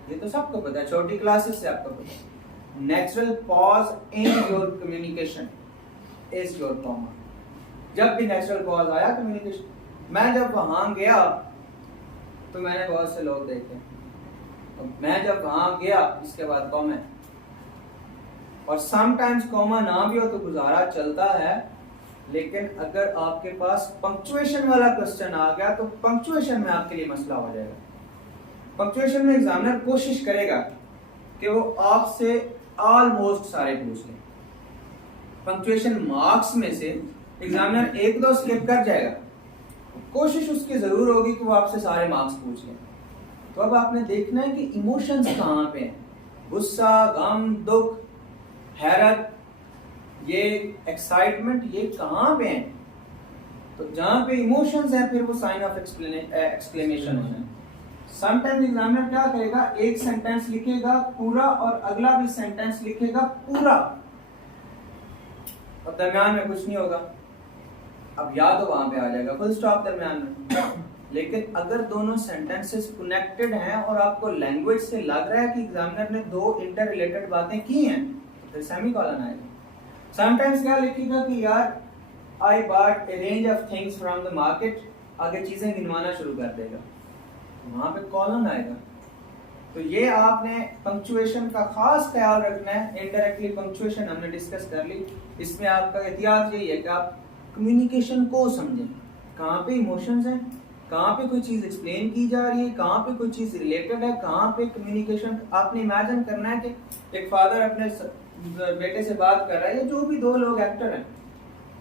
ये तो सबको पता है, छोटी क्लासेस से आपको पता है। Natural pause in your communication is your comma. जब भी नेचुरल पॉज आया कम्युनिकेशन, मैं जब वहां गया तो मैंने बहुत से लोग देखे, मैं जब वहां गया इसके बाद कॉमा, और समटाइम्स कॉमा ना भी हो तो गुजारा चलता है। लेकिन अगर आपके पास पंक्चुएशन वाला क्वेश्चन आ गया तो पंक्चुएशन में आपके लिए मसला हो जाएगा। पंक्चुएशन में एग्जामिनर कोशिश करेगा कि वो आपसे ऑलमोस्ट सारे पूछ ले। पंक्चुएशन मार्क्स में से एग्जामिनर 1-2 स्किप कर जाएगा, कोशिश उसकी जरूर होगी कि वो आपसे सारे मार्क्स पूछ ले। तो अब आपने देखना है कि इमोशंस कहाँ पे हैं, गुस्सा, गम, दुख, हैरत, ये एक्साइटमेंट, ये कहाँ पे हैं। तो जहां पे इमोशंस हैं फिर वो साइन ऑफ एक्सक्लेमेशन होना है। समटाइम्स एग्जामिनर क्या करेगा, एक सेंटेंस लिखेगा पूरा और अगला भी सेंटेंस लिखेगा पूरा और दरम्यान में कुछ नहीं होगा। अब या तो वहां पे आ जाएगा फुल स्टॉप दरम्यान में, लेकिन अगर दोनों सेंटेंसेस कनेक्टेड हैं और आपको लैंग्वेज से लग रहा है कि एग्जामिनर ने दो इंटर रिलेटेड बातें की हैं तो फिर सेमीकोलन आएगा। समटाइम्स क्या लिखेगा कि यार I bought A range of things from the market, आगे चीजें गिनवाना शुरू कर देगा, वहां पे कॉलन आएगा। तो ये आपने पंक्चुएशन का खास ख्याल रखना है। इनडायरेक्टली पंक्चुएशन हमने डिस्कस कर ली, इसमें आपका एहतियात यही है कि आप कम्युनिकेशन को समझें, कहाँ पे इमोशंस हैं, कहाँ पे कोई चीज एक्सप्लेन की जा रही है, कहाँ पे कोई चीज रिलेटेड है, कहाँ पे कम्युनिकेशन। आपने इमेजिन करना है कि एक फादर अपने बेटे से बात कर रहा है, या जो भी दो लोग एक्टर हैं,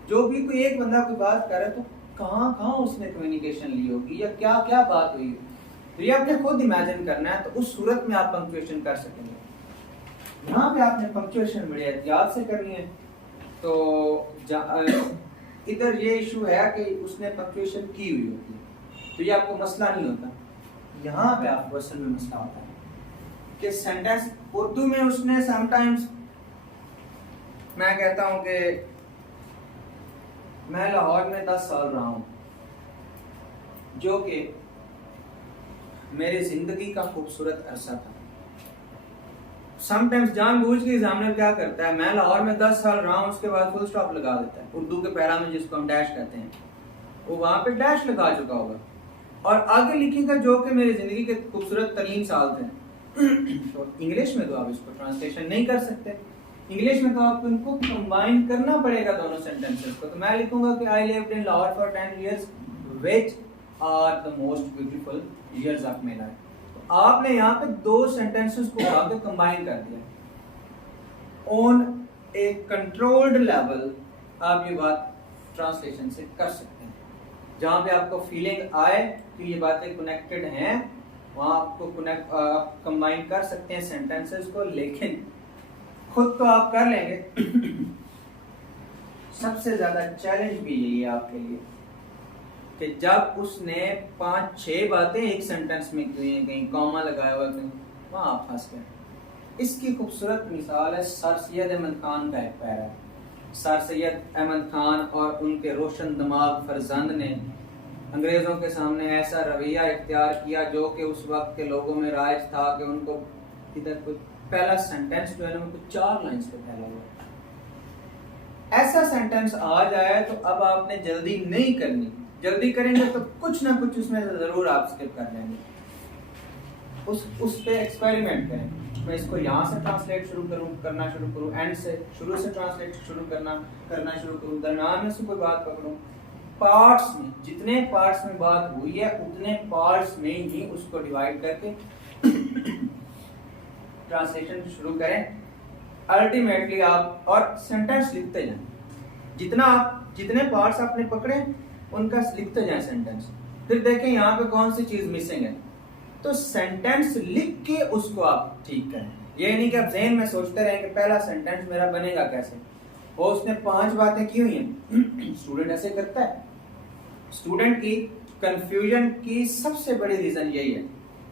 जो भी कोई एक बंदा कोई बात कर रहा है, तो कहाँ कहाँ उसने कम्युनिकेशन ली होगी या क्या क्या बात हुई है, तो ये आपने खुद इमेजिन करना है। तो उस सूरत में आप पंक्चुएशन कर सकेंगे। यहाँ पे आपने पंक्चुएशन बड़े एहतियात से करनी है। तो इधर ये इशू है कि उसने पंक्चुएशन की हुई होती है, तो ये आपको मसला नहीं होता। यहाँ पे आपको असल में मसला होता है कि सेंटेंस उर्दू में उसने समटाइम्स, मैं कहता हूँ कि मैं लाहौर में 10 साल रहा हूँ, जो कि मेरी जिंदगी का खूबसूरत अरसा था। समटाइम्स जानबूझ के एग्जामिनर क्या करता है, मैं लाहौर में 10 साल रहा हूँ, उसके बाद फुल स्टॉप लगा देता है। उर्दू के पैरा में जिसको हम डैश कहते हैं, वो वहां पे डैश लगा चुका होगा और आगे लिखेगा जो कि मेरी जिंदगी के खूबसूरत तरीन साल थे। तो इंग्लिश में तो आप इसको ट्रांसलेशन नहीं कर सकते, इंग्लिश में तो आपको इनको कंबाइन करना पड़ेगा दोनों सेंटेंसेस को। तो मैं लिखूंगा कि I lived in Lahore for 10 years which are the most beautiful years of my life. तो आपने यहाँ पे दो सेंटेंसेस को आगे कंबाइन कर दिया। ऑन ए कंट्रोल्ड लेवल आप ये बात ट्रांसलेशन से कर सकते हैं, जहां पे आपको फीलिंग आए कि ये बातें कनेक्टेड हैं, वहां आपको कंबाइन कर सकते हैं सेंटेंसेस को। लेकिन खुद तो आप कर लेंगे। सबसे ज्यादा चैलेंज भी यही है आपके लिए कि जब उसने 5-6 बातें एक सेंटेंस में की हैं, कहीं कॉमा लगाया हुआ, कहीं वहां आप फंस गए। इसकी खूबसूरत मिसाल है सर सैयद अहमद खान का एक पैरा। सर सैयद अहमद खान और उनके रोशन दिमाग फरजंद ने अंग्रेजों के सामने ऐसा रवैया इख्तियार किया जो कि उस वक्त के लोगों में राइज था कि उनको इधर कोई पहला सेंटेंस जो है ना, उनको 4 लाइंस पे फैला हुआ। ऐसा सेंटेंस आ जाए तो अब आपने जल्दी नहीं करनी, जल्दी करेंगे तो कुछ ना कुछ उसमें से जरूर आप स्किप कर लेंगे। उस पे एक्सपेरिमेंट करें। मैं इसको यहाँ से ट्रांसलेट करना शुरू करूँ, एंड से शुरू से ट्रांसलेट करना शुरू करूँ, दरम्यान में से कोई बात पकड़ूँ, पार्ट्स में जितने पार्ट्स में बात हुई है उतने पार्ट्स में ही उसको डिवाइड करके ट्रांसलेशन शुरू करें। अल्टीमेटली आप और सेंटेंस लिखते जाएं, जितने पार्ट्स आपने पकड़े उनका लिखते जाएं सेंटेंस। फिर देखें यहाँ पे कौन सी चीज मिसिंग है, तो सेंटेंस लिख के उसको आप ठीक करें। ये नहीं कि आप ज़हन में सोचते रहें कि पहला सेंटेंस मेरा बनेगा कैसे, वो उसने 5 बातें की हुई हैं। स्टूडेंट ऐसे करता है। स्टूडेंट की कंफ्यूजन की सबसे बड़ी रीजन यही है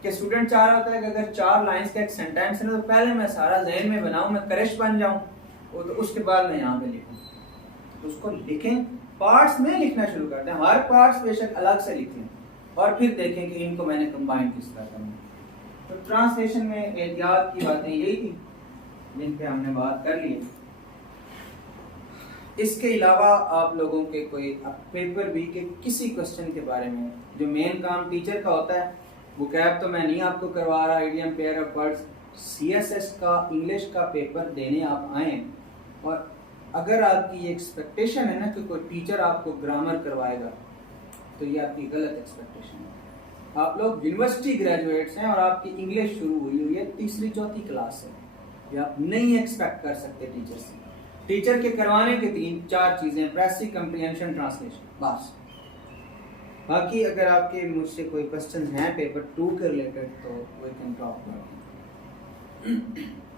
कि स्टूडेंट चाह रहा होता है कि अगर 4 लाइंस का एक सेंटेंस है ना, तो पहले मैं सारा ज़हन में बनाऊं, मैं करेक्ट बन जाऊं, तो उसके बाद मैं यहाँ पे लिखूं। तो उसको लिखें, पार्ट्स में लिखना शुरू करते हैं, हर पार्ट्स बेशक अलग से लिखें और फिर देखें कि इनको मैंने कंबाइन किस तरह करना। तो ट्रांसलेशन में एहतियात की बातें यही थी जिन पे हमने बात कर ली। इसके अलावा आप लोगों के कोई पेपर बी के किसी क्वेश्चन के बारे में, जो मेन काम टीचर का होता है, वो कैब तो मैं नहीं आपको करवा रहा, idiom pair of words, CSS का इंग्लिश का पेपर देने आप आए और अगर आपकी एक्सपेक्टेशन है ना कि कोई टीचर आपको ग्रामर करवाएगा, तो ये आपकी गलत एक्सपेक्टेशन है। आप लोग यूनिवर्सिटी ग्रेजुएट्स हैं और आपकी इंग्लिश शुरू हुई है 3री-4थी क्लास से, ये आप नहीं एक्सपेक्ट कर सकते टीचर से। टीचर के करवाने के 3-4 चीजें, प्रेसिंग, कम्प्रीहेंशन, ट्रांसलेशन, बस। बाकी अगर आपके मुझसे कोई क्वेश्चन हैं पेपर 2 के रिलेटेड तो we can talk about it.